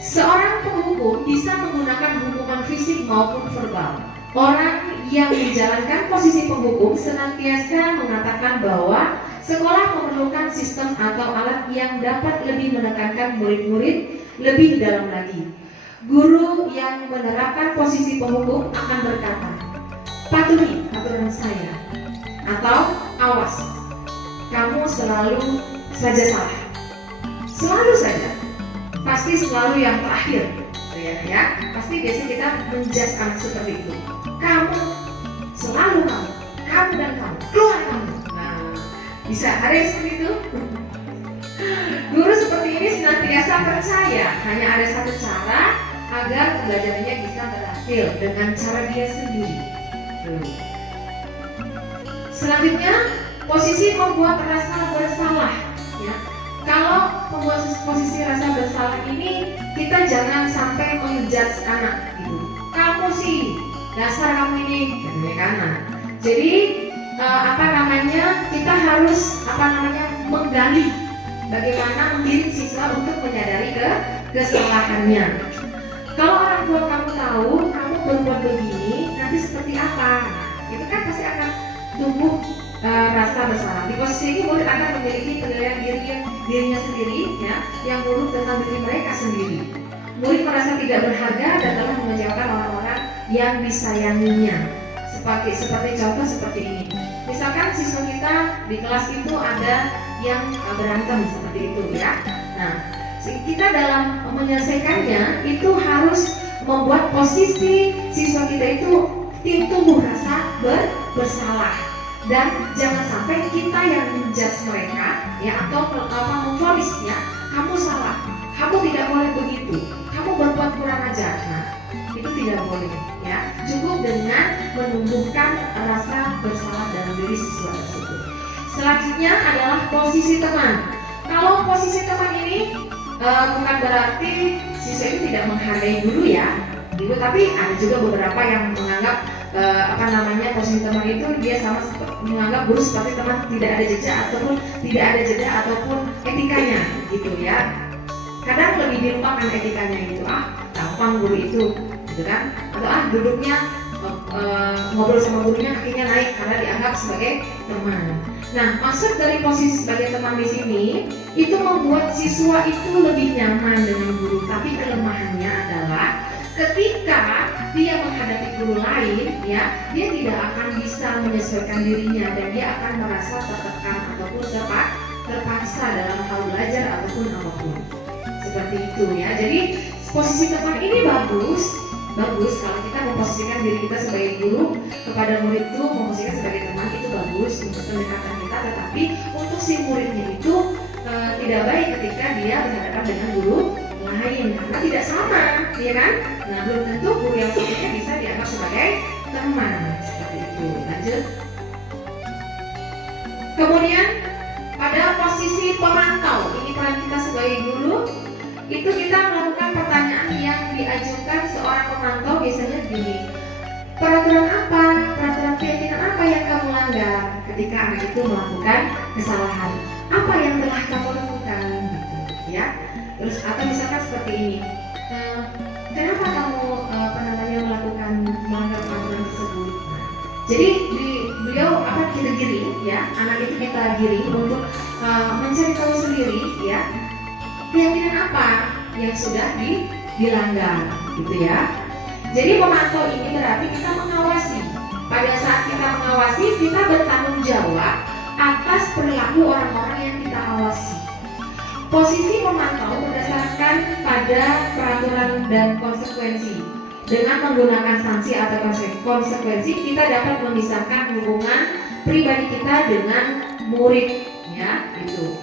Seorang penghukum bisa menggunakan hukuman fisik maupun verbal. Orang yang menjalankan posisi penghukum senantiasa mengatakan bahwa sekolah memerlukan sistem atau alat yang dapat lebih menekankan murid-murid lebih dalam lagi. Guru yang menerapkan posisi penghukum akan berkata, patuhi aturan saya, atau awas, kamu selalu saja salah, selalu saja, pasti selalu yang terakhir ya. Pasti biasanya kita menjudge anak seperti itu. Kamu, selalu kamu dan kamu, keluar kamu. Nah, bisa ada yang seperti itu? Guru seperti ini senantiasa percaya hanya ada satu cara agar pembelajarannya bisa berhasil, dengan cara dia sendiri. Selanjutnya, posisi membuat rasa bersalah ya. Kalau membuat posisi rasa bersalah ini, kita jangan sampai menjudge anak gitu. Kamu sih, dasar kamu ini, kanan. Jadi kita harus menggali bagaimana mendidik siswa untuk menyadari kesalahannya. Kalau orang tua kamu tahu kamu berbuat begini, nanti seperti apa? Nah, itu kan pasti akan tumbuh rasa bersalah. Di posisi ini murid akan memiliki penilaian dirinya sendiri ya, yang buruk tentang diri mereka sendiri. Murid merasa tidak berharga dan telah mengecewakan orang-orang yang disayanginya. Seperti contoh seperti ini. Misalkan siswa kita di kelas itu ada yang berantem seperti itu ya. Nah, kita dalam menyelesaikannya itu harus membuat posisi siswa kita itu tumbuh rasa bersalah. Dan jangan sampai kita yang menjudge mereka ya, atau memvonis ya, kamu salah, kamu tidak boleh begitu, kamu berbuat kurang ajar. Nah, itu tidak boleh ya. Cukup dengan menumbuhkan rasa bersalah dalam diri siswa tersebut. Selanjutnya adalah posisi teman. Kalau posisi teman ini bukan berarti siswa itu tidak menghargai guru ya, gitu, tapi ada juga beberapa yang menganggap posisi teman itu dia sama menganggap guru seperti teman tidak ada jeda ataupun etikanya gitu ya. Kadang lebih dilupakan etikanya itu, gampang guru itu gitu kan, atau duduknya ngobrol sama gurunya kakinya naik karena dianggap sebagai teman. Nah, maksud dari posisi sebagai teman di sini itu membuat siswa itu lebih nyaman dengan guru, tapi kelemahannya adalah ketika dia menghadapi guru lain, ya, dia tidak akan bisa menyesuaikan dirinya dan dia akan merasa tertekan ataupun terpaksa dalam hal belajar ataupun apapun. Seperti itu ya. Jadi posisi teman ini bagus kalau kita memposisikan diri kita sebagai guru kepada murid itu, memposisikan sebagai teman itu bagus untuk pendekatan kita, tetapi untuk si muridnya itu tidak baik ketika dia berhadapan dengan guru lain karena tidak sama, ya kan? Nah, belum tentu guru yang sebelumnya bisa dianggap sebagai teman. Seperti itu. Lanjut. Kemudian pada posisi pemantau, ini peran kita sebagai guru, itu kita melakukan pertanyaan yang diajukan seorang pemantau biasanya gini, peraturan keyakinan apa yang kamu langgar ketika anak itu melakukan kesalahan, apa yang telah kamu lakukan gitu, ya. Terus atau misalkan seperti ini, kenapa kamu melakukan melanggar peraturan tersebut. Jadi beliau kita giring ya, anak itu kita giring untuk mencari tahu sendiri ya, keyakinan apa yang sudah dilanggar gitu ya. Jadi memantau ini berarti kita mengawasi. Pada saat kita mengawasi, kita bertanggung jawab atas perilaku orang-orang yang kita awasi. Posisi memantau berdasarkan pada peraturan dan konsekuensi. Dengan menggunakan sanksi atau konsekuensi, kita dapat memisahkan hubungan pribadi kita dengan murid ya, gitu.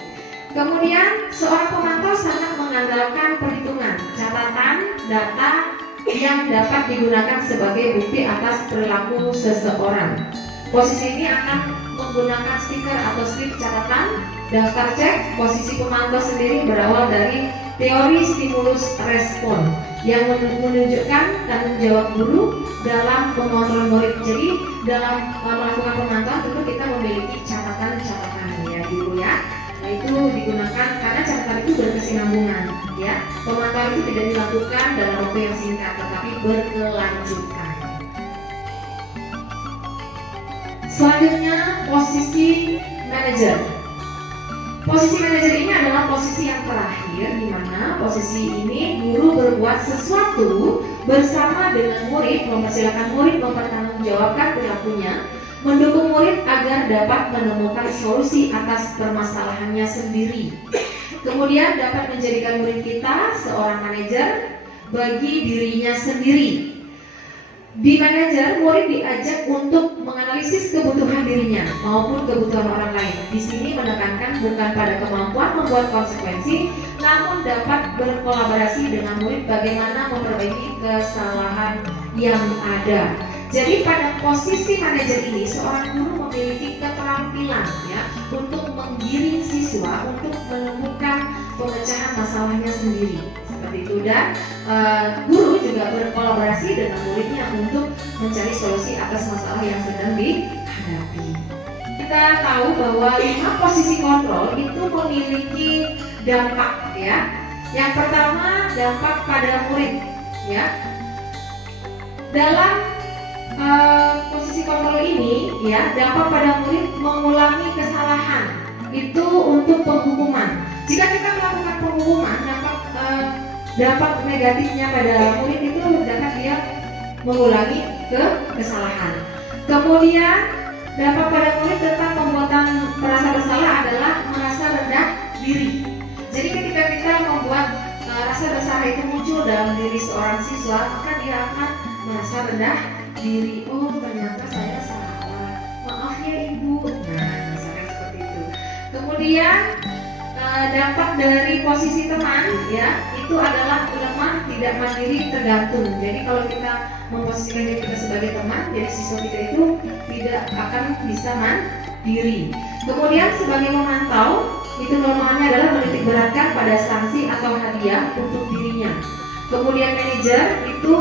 Kemudian seorang pemantau sangat mengandalkan perhitungan, catatan, data yang dapat digunakan sebagai bukti atas perilaku seseorang. Posisi ini akan menggunakan stiker atau strip catatan, daftar cek. Posisi pemantau sendiri berawal dari teori stimulus respon yang menunjukkan tanggung jawab guru dalam mengontrol murid. Jadi dalam melakukan pemantauan tentu kita memiliki catatan-catatan ya guru ya. Nah, itu digunakan karena catatan itu berkesinambungan ya. Pemantauan itu tidak dilakukan dalam waktu yang singkat tetapi berkelanjutan. Selanjutnya posisi manajer. Posisi manajer ini adalah posisi yang terakhir, di mana posisi ini guru berbuat sesuatu bersama dengan murid, mempersilakan murid mempertanggungjawabkan perilakunya, mendukung murid agar dapat menemukan solusi atas permasalahannya sendiri. Kemudian dapat menjadikan murid kita seorang manajer bagi dirinya sendiri. Di manajer, murid diajak untuk menganalisis kebutuhan dirinya maupun kebutuhan orang lain. Di sini menekankan bukan pada kemampuan membuat konsekuensi, namun dapat berkolaborasi dengan murid bagaimana memperbaiki kesalahan yang ada. Jadi pada posisi manajer ini, seorang guru memiliki keterampilan ya untuk menggiring siswa untuk menemukan pemecahan masalahnya sendiri. Seperti itu, dan guru juga berkolaborasi dengan muridnya untuk mencari solusi atas masalah yang sedang dihadapi. Kita tahu bahwa 5 posisi kontrol itu memiliki dampak ya. Yang pertama, dampak pada murid ya. Dalam posisi kontrol ini ya, dampak pada murid mengulangi kesalahan itu untuk penghukuman. Jika kita melakukan penghukuman, dampak negatifnya pada murid itu dapat dia mengulangi kesalahan. Kemudian dampak pada murid tentang pembuatan merasa bersalah adalah merasa rendah diri. Jadi ketika kita membuat rasa bersalah itu muncul dalam diri seorang siswa, maka dia akan merasa rendah diri. Oh, ternyata saya salah, maaf ya ibu. Nah, misalkan seperti itu. Kemudian dampak dari posisi teman ya, itu adalah lemah, tidak mandiri, tergantung. Jadi kalau kita memposisikan diri kita sebagai teman, jadi siswa kita itu tidak akan bisa mandiri. Kemudian sebagai memantau, itu kelemahannya adalah menitik beratkan pada sanksi atau hadiah untuk dirinya. Kemudian manajer itu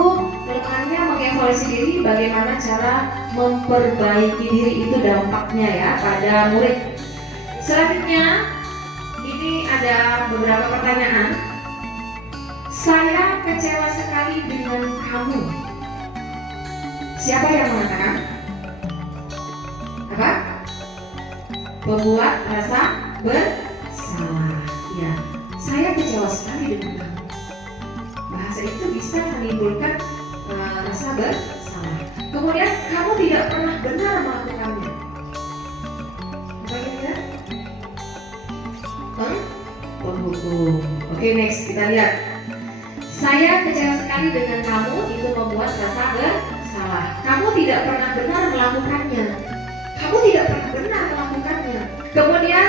kelemahannya mengevaluasi diri, bagaimana cara memperbaiki diri, itu dampaknya ya pada murid. Selanjutnya ini ada beberapa pertanyaan. Saya kecewa sekali dengan kamu. Siapa yang mengatakan? Apa? Membuat rasa bersalah. Ya, saya kecewa sekali dengan kamu. Bahasa itu bisa menimbulkan rasa bersalah. Kemudian kamu tidak pernah benar melakukannya. Bagaimana? Penghukum. Oke, next kita lihat. Saya kecewa sekali dengan kamu, itu membuat rasa bersalah. Kamu tidak pernah benar melakukannya. Kamu tidak pernah benar melakukannya. Kemudian,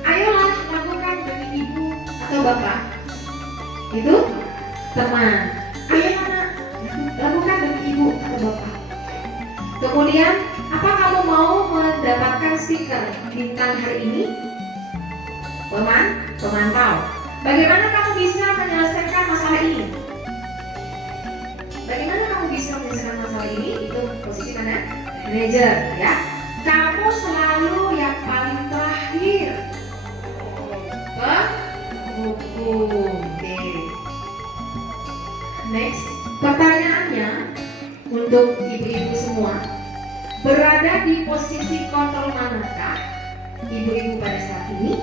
ayolah lakukan demi ibu atau bapak. Itu teman. Ayo anak, lakukan demi ibu atau bapak. Kemudian, apa kamu mau mendapatkan stiker bintang hari ini? Pemantau. Bagaimana kamu bisa menyelesaikan masalah ini? Bagaimana kamu bisa menyelesaikan masalah ini? Itu posisi mana? Manager, ya. Kamu selalu yang paling terakhir. Penghukum. Oke. Next, pertanyaannya untuk ibu-ibu semua, berada di posisi kontrol manakah ibu-ibu pada saat ini?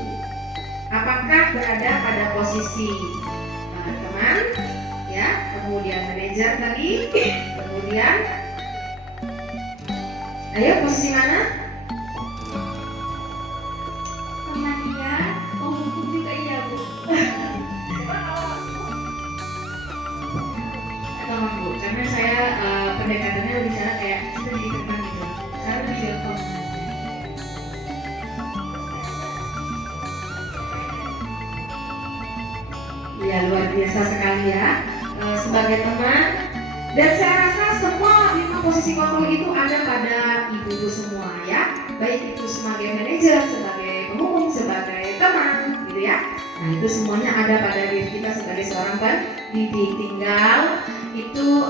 Apakah berada pada posisi teman, ya, kemudian manajer tadi, kemudian, ayo posisi mana? Teman dia, penghukum juga iya Bu. Tolong Bu, karena saya pendekatannya lebih cara kayak kita di depan gitu, karena lebih gampang. Ya, luar biasa sekali ya, sebagai teman. Dan saya rasa semua 5 posisi kontrol itu ada pada ibu-ibu semua ya, baik itu sebagai manajer, sebagai penghukum, sebagai teman gitu ya. Nah, itu semuanya ada pada diri kita sebagai seorang pendidik. Tinggal itu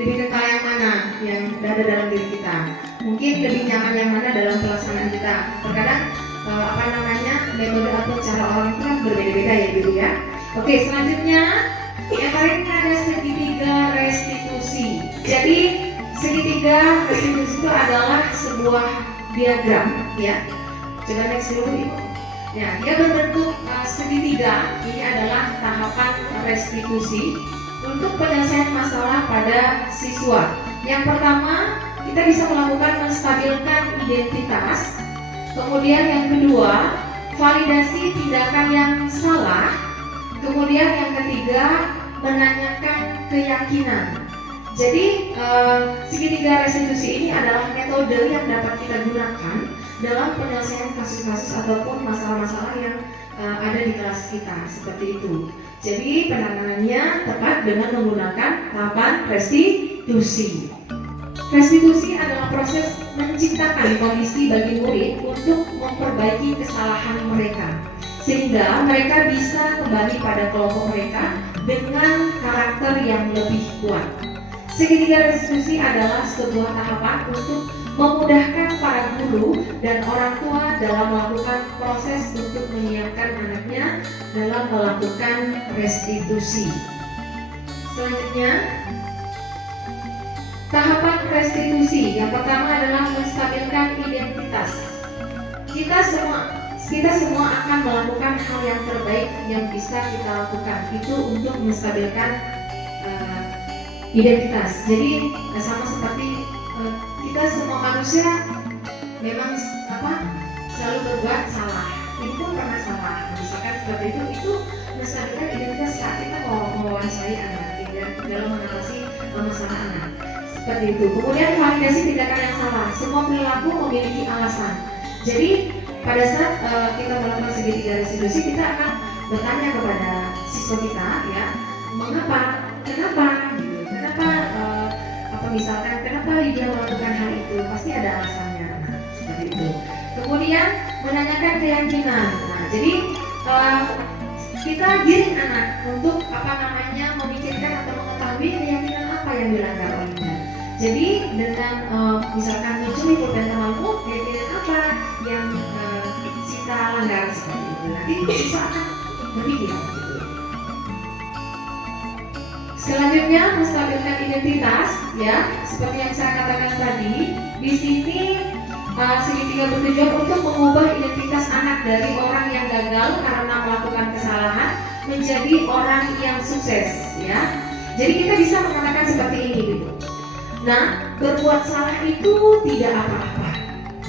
lebih kekal yang mana yang ada dalam diri kita. Mungkin lebih nyaman yang mana dalam pelaksanaan kita. Terkadang metode atau cara orang itu kan berbeda-beda ya gitu ya. Oke, selanjutnya yang terakhir ada segitiga restitusi. Jadi segitiga restitusi itu adalah sebuah diagram ya. Coba next dulu Ibu. Ya, dia berbentuk segitiga. Ini adalah tahapan restitusi untuk penyelesaian masalah pada siswa. Yang pertama, kita bisa melakukan menstabilkan identitas. Kemudian yang kedua, validasi tindakan yang salah. Kemudian yang ketiga, menanyakan keyakinan. Jadi segitiga restitusi ini adalah metode yang dapat kita gunakan dalam penyelesaian kasus-kasus ataupun masalah-masalah yang ada di kelas kita, seperti itu. Jadi penanganannya tepat dengan menggunakan tahapan restitusi. Restitusi adalah proses menciptakan kondisi bagi murid untuk memperbaiki kesalahan mereka, sehingga mereka bisa kembali pada kelompok mereka dengan karakter yang lebih kuat. Segitiga restitusi adalah sebuah tahapan untuk memudahkan para guru dan orang tua dalam melakukan proses untuk menyiapkan anaknya dalam melakukan restitusi. Selanjutnya, tahapan restitusi yang pertama adalah menstabilkan identitas. Kita semua akan melakukan hal yang terbaik yang bisa kita lakukan, itu untuk menstabilkan identitas. Jadi sama seperti kita semua manusia memang selalu berbuat salah. Itu pun pernah salah. Misalkan seperti itu menstabilkan identitas saat kita mewawancari anak dalam mengatasi masalah anak. Seperti itu. Kemudian validasi tindakan yang salah. Semua perilaku memiliki alasan. Jadi pada saat kita melakukan segitiga restitusi, kita akan bertanya kepada siswa kita, ya, kenapa, misalkan kenapa dia melakukan hal itu, pasti ada alasannya. Nah, seperti itu. Kemudian menanyakan keyakinan. Nah, jadi kita giring anak untuk memikirkan atau mengetahui keyakinan apa yang dilanggar olehnya. Jadi dengan misalkan mencuri pulpen temanmu, keyakinan apa yang Sita langgar seperti itu. Nanti bisa akan berpikir gitu. Selanjutnya menstabilkan identitas, ya, seperti yang saya katakan tadi. Di sini segitiga bertujuan untuk mengubah identitas anak dari orang yang gagal karena melakukan kesalahan menjadi orang yang sukses, ya. Jadi kita bisa mengatakan seperti ini gitu. Nah, berbuat salah itu tidak apa-apa.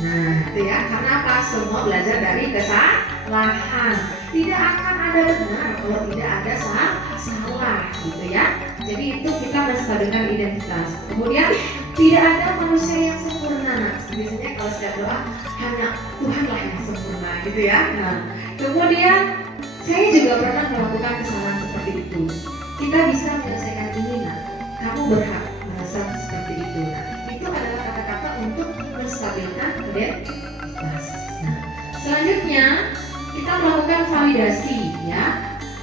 Nah, itu ya, karena apa? Semua belajar dari kesalahan. Tidak akan ada benar kalau tidak ada salah, gitu ya. Jadi itu kita menstabilkan identitas. Kemudian tidak ada manusia yang sempurna. Biasanya kalau setiap doa hanya Tuhanlah yang sempurna, gitu ya. Nah, kemudian saya juga pernah melakukan kesalahan seperti itu. Kita bisa menyelesaikan ini, nah, kamu berhak merasa seperti itu. Nah, itu adalah kata-kata untuk menstabilkan identitas. Nah, selanjutnya kita melakukan validasi, ya.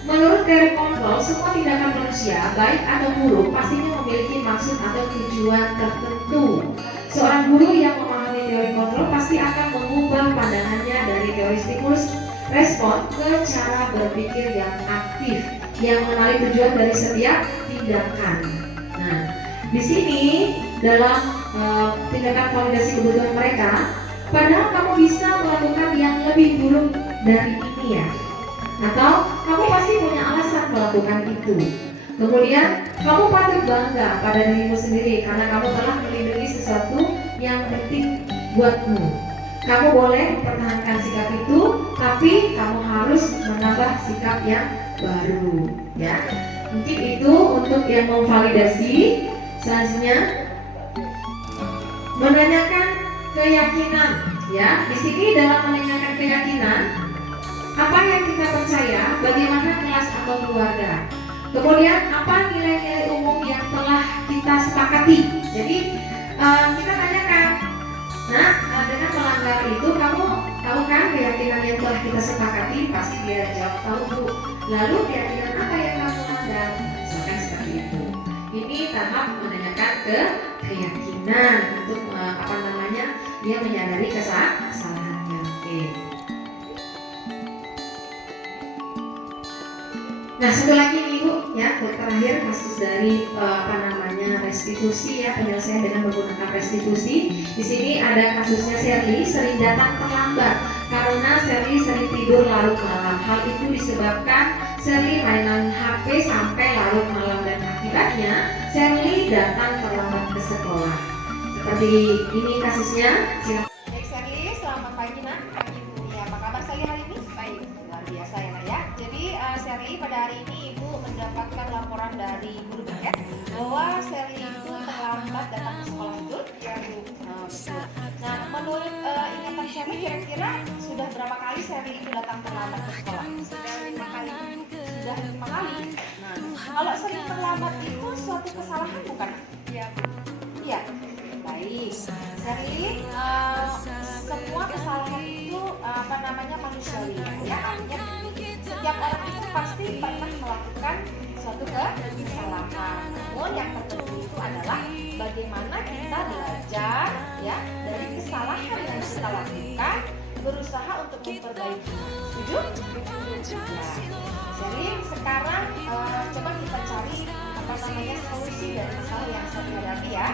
Menurut teori kontrol, semua tindakan manusia, baik atau buruk, pastinya memiliki maksud atau tujuan tertentu. Seorang guru yang memahami teori kontrol pasti akan mengubah pandangannya dari teori stimulus respon ke cara berpikir yang aktif, yang mengenali tujuan dari setiap tindakan. Nah, di sini dalam tindakan validasi kebutuhan mereka, padahal kamu bisa melakukan yang lebih buruk dari ini, ya. Atau kamu pasti punya alasan melakukan itu. Kemudian kamu patut bangga pada dirimu sendiri karena kamu telah melindungi sesuatu yang penting buatmu. Kamu boleh mempertahankan sikap itu, tapi kamu harus menambah sikap yang baru, ya. Mungkin itu untuk yang mau validasi. Selanjutnya menanyakan keyakinan, ya. Di sini dalam menanyakan keyakinan, apa yang kita percaya, bagaimana kelas atau keluarga. Kemudian apa nilai-nilai umum yang telah kita sepakati. Jadi kita tanyakan, nah, dengan melanggar itu kamu tahu kan keyakinan yang telah kita sepakati? Pasti dia jawab tahu, Bu. Lalu keyakinan apa yang kamu langgar? Misalkan seperti itu. Ini tahap menanyakan keyakinan untuk dia menyadari kesalahannya. Oke. Nah, satu lagi nih Bu, ya, terakhir kasus dari restitusi, ya, penyelesaian dengan menggunakan restitusi. Di sini ada kasusnya Sherly sering datang terlambat karena Sherly sering tidur larut malam. Hal itu disebabkan Sherly mainan HP sampai larut malam dan akibatnya Sherly datang terlambat ke sekolah. Seperti ini kasusnya. Baik Sherly, selamat pagi Nak. Pagi Bu. Ya, apa kabar Sherly hari ini? Baik, luar biasa ya Nak ya. Jadi Sherly pada hari ini Ibu mendapatkan laporan dari guru ya bahwa Sherly itu terlambat datang ke sekolah, betul? Ya Bu. Betul. Nah, menurut ingatan Sherly kira-kira sudah berapa kali Sherly itu datang terlambat ke sekolah? Sudah 5 kali. Sudah 5 kali. Nah, kalau sering terlambat itu suatu kesalahan bukan? Iya Bu. Iya. Baik, Sherly, semua kesalahan itu manusiawi, ya. Artinya setiap orang itu pasti pernah melakukan suatu kesalahan. Namun yang terpenting itu adalah bagaimana kita belajar, ya, dari kesalahan yang kita lakukan, berusaha untuk memperbaiki. Setuju? Ya. Jadi sekarang coba kita cari solusi dari masalah yang Sherly hadapi, ya.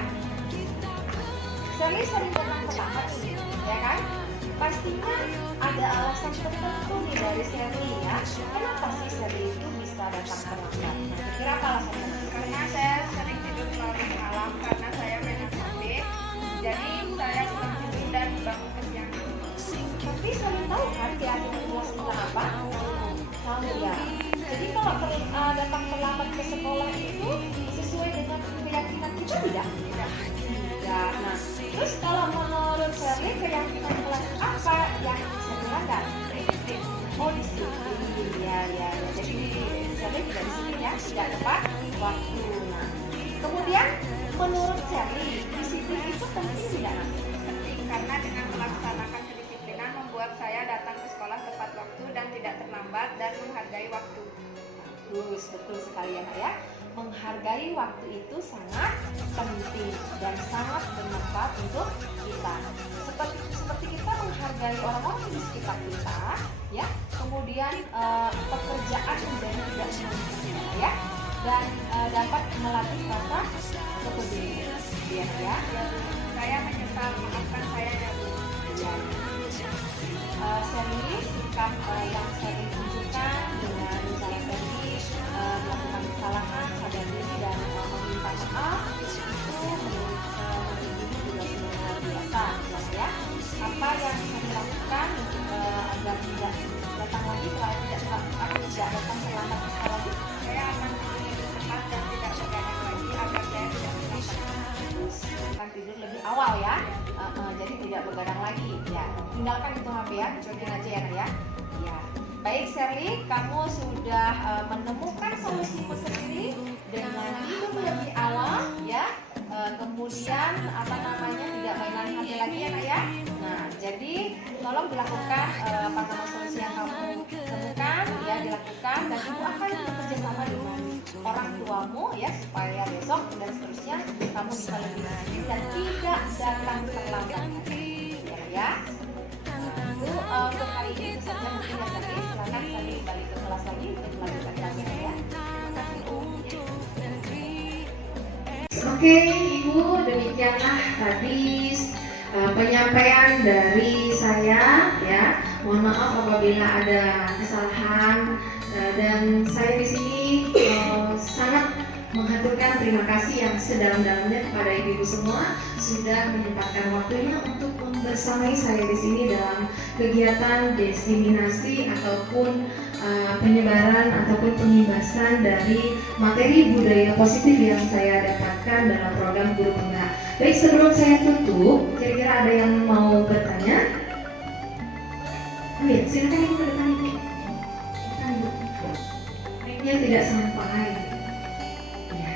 Sherly sering datang terlambat, ya kan? Pastinya ada alasan tertentu nih dari Sherly, ya. Kenapa sih Sherly itu bisa datang terlambat? Nah, kira apa alasannya? Karena saya sering tidur larut malam karena saya mainan HP. Jadi saya sering tidur dan bangun kesiangan. Tapi Sherly tahu kan keyakinan kelas kita apa? Tahu ya. Jadi kalau datang terlambat ke sekolah itu sesuai dengan keyakinan kita tidak? Ya, nah, terus kalau menurut Sherly keyakinan kelas apa yang Sherly langgar? Oh, disiplin, ya. Jadi Sherly tidak disiplin, ya, tidak tepat waktu. Nah, kemudian menurut Sherly disiplin itu penting tidak? Penting karena dengan melaksanakan kedisiplinan membuat saya datang ke sekolah tepat waktu dan tidak terlambat dan menghargai waktu. Betul sekali ya Nak ya. Menghargai waktu itu sangat penting dan sangat bermanfaat untuk kita. Seperti kita menghargai orang-orang di sekitar kita, ya. Kemudian pekerjaan menjadi tidak sia-sia, ya. Dan dapat melatih rasa kepedulian, ya. Ya, Bu. Saya menyesal, maafkan saya ya Bu. Ya. Seri sikap yang saya tunjukkan dengan cara tadi melakukan kesalahan, sadar diri dan meminta maaf itu menurut diri juga sudah luar biasa ya. Apa yang saya lakukan agar tidak datang lagi, supaya tidak datang terlambat lagi? Saya akan tidur cepat dan tidak begadang lagi agar saya tidak terlambat. Terus kan tidur lebih awal ya. Jadi tidak begadang lagi ya. Tinggalkan itu HP ya, dicuekin aja ya Nak ya. Ya. Baik Sherly, kamu sudah menemukan solusimu sendiri dengan tidur lebih awal ya. Kemudian tidak mainan HP lagi ya Nak ya. Nah, jadi tolong dilakukan solusi yang kamu temukan ya, dilakukan, dan ibu akan bekerja sama dengan orang tuamu ya, supaya besok dan seterusnya kamu bisa lebih rajin dan tidak datang terlambat ya. Itu untuk hari ini itu saja mungkin ya Sherly. Silakan Sherly balik ke kelas lagi untuk melanjutkan kelasnya ya. Terima kasih. Oke, Ibu, demikianlah tadi penyampaian dari saya ya. Mohon maaf apabila ada kesalahan dan saya di sini sangat mengaturkan terima kasih yang sedalam-dalamnya kepada ibu-ibu semua sudah menyempatkan waktunya untuk membersamai saya di sini dalam kegiatan diseminasi ataupun penyebaran ataupun pengibasan dari materi budaya positif yang saya dapatkan dalam program Guru Penggerak. Baik, sebelum saya tutup, kira-kira ada yang mau bertanya? Oh iya, silakan Ibu ke depan Ibu. Silakan Ibu. Mic-nya tidak sampai. Ya.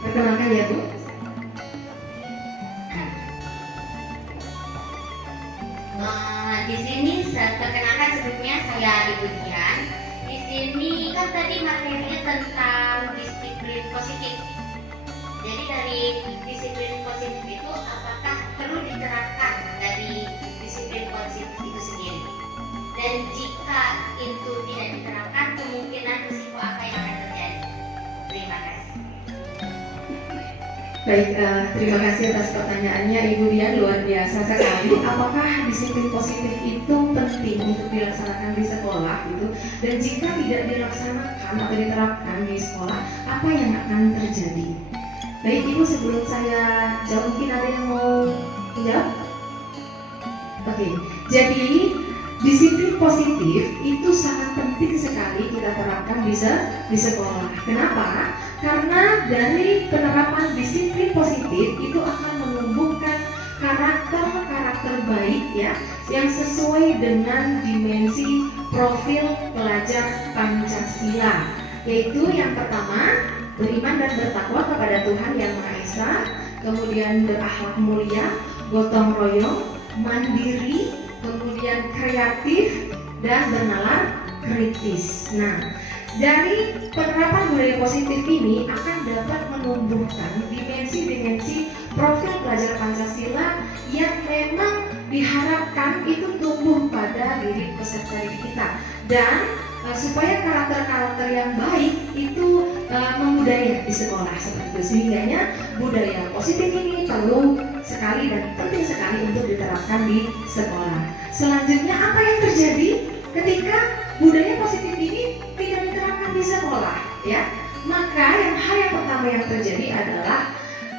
Perkenalkan ya Bu. Di sini perkenalkan sebelumnya saya Ibu Dian. Di sini kan tadi materinya tentang disiplin positif. Jadi dari disiplin positif itu apakah perlu diterapkan dari disiplin positif itu sendiri? Dan jika itu tidak diterapkan, kemungkinan risiko apa yang akan terjadi? Terima kasih. Baik, terima kasih atas pertanyaannya Ibu Dian, luar biasa sekali. Apakah disiplin positif itu penting untuk dilaksanakan di sekolah gitu? Dan jika tidak dilaksanakan atau diterapkan di sekolah, apa yang akan terjadi? Baik Ibu, sebelum saya jawab mungkin ada yang mau menjawab? Oke, jadi disiplin positif itu sangat penting sekali kita terapkan di sekolah. Kenapa? Karena dari penerapan disiplin positif itu akan menumbuhkan karakter baik ya, yang sesuai dengan dimensi profil pelajar Pancasila, yaitu yang pertama beriman dan bertakwa kepada Tuhan Yang Maha Esa, kemudian berakhlak mulia, gotong royong, mandiri, kemudian kreatif dan bernalar kritis. Nah, dari penerapan budaya positif ini akan dapat menumbuhkan dimensi-dimensi profil pelajar Pancasila yang memang diharapkan itu tumbuh pada diri peserta didik kita, dan supaya karakter-karakter yang baik itu membudaya di sekolah seperti itu. Sehingganya budaya positif ini perlu sekali dan penting sekali untuk diterapkan di sekolah. Selanjutnya, apa yang terjadi ketika budaya positif ini tidak diterapkan di sekolah ya? Maka hal yang pertama yang terjadi adalah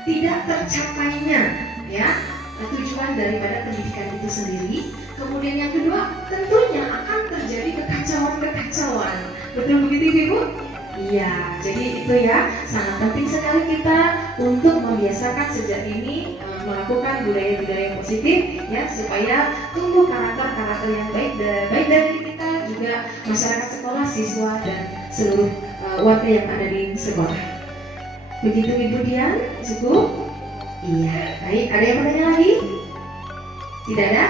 tidak tercapainya ya tujuan daripada pendidikan itu sendiri. Kemudian yang kedua, tentunya akan terjadi kekacauan. Betul begitu Ibu? Iya, jadi itu ya sangat penting sekali kita untuk membiasakan sejak ini melakukan budaya-budaya positif ya, supaya tumbuh karakter-karakter yang baik dari kita juga, masyarakat sekolah, siswa dan seluruh warga yang ada di sekolah. Begitu Ibu Dian, cukup? Iya, baik. Ada yang bertanya lagi? Tidak ada?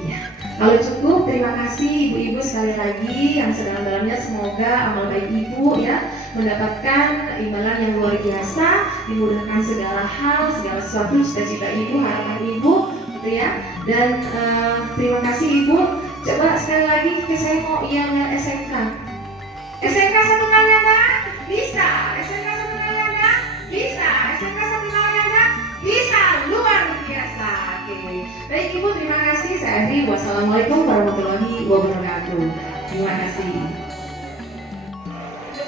Iya. Kalau cukup, terima kasih ibu-ibu sekali lagi yang sedalam-dalamnya, semoga amal baik ibu ya mendapatkan imbalan yang luar biasa, dimudahkan segala hal, segala sesuatu, cita-cita ibu, harapan ibu gitu ya. Dan terima kasih ibu. Coba sekali lagi saya mau yang SMK. SMK satu kali ada? Bisa. SMK satu kali ada? Bisa. SMK satu kali ada? Bisa. Luar biasa. Oke. Baik ibu, terima kasih. Saya akhiri. Wassalamualaikum warahmatullahi wabarakatuh. Terima kasih.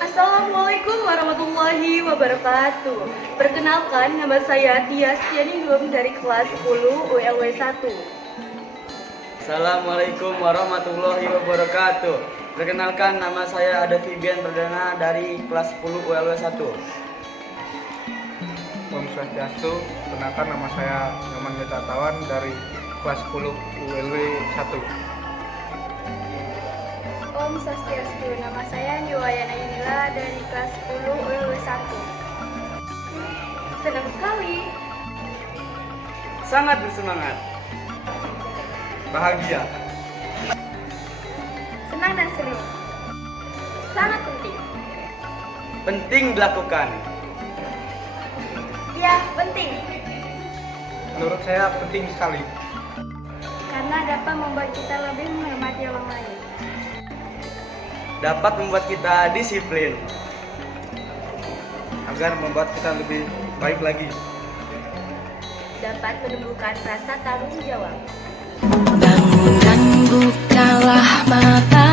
Assalamualaikum warahmatullahi wabarakatuh. Perkenalkan, nama saya Tias Tianingrum dari kelas 10 ULW 1. Assalamualaikum warahmatullahi wabarakatuh. Perkenalkan, nama saya Ada Fibian Perdana dari kelas 10 ULW 1. Om Swastiastu, perkenalkan nama saya Nyoman Metatawan dari kelas 10 ULW 1. Om Swastiastu, nama saya Niwayana Inila dari kelas 10 ULW 1. Senang sekali. Sangat bersemangat. Bahagia. Senang dan seru. Sangat penting. Penting dilakukan. Ya, penting. Menurut saya penting sekali. Karena dapat membuat kita lebih menghormati orang lain. Dapat membuat kita disiplin. Agar membuat kita lebih baik lagi. Dapat menumbuhkan rasa tanggung jawab. Bangun dan bukalah mata.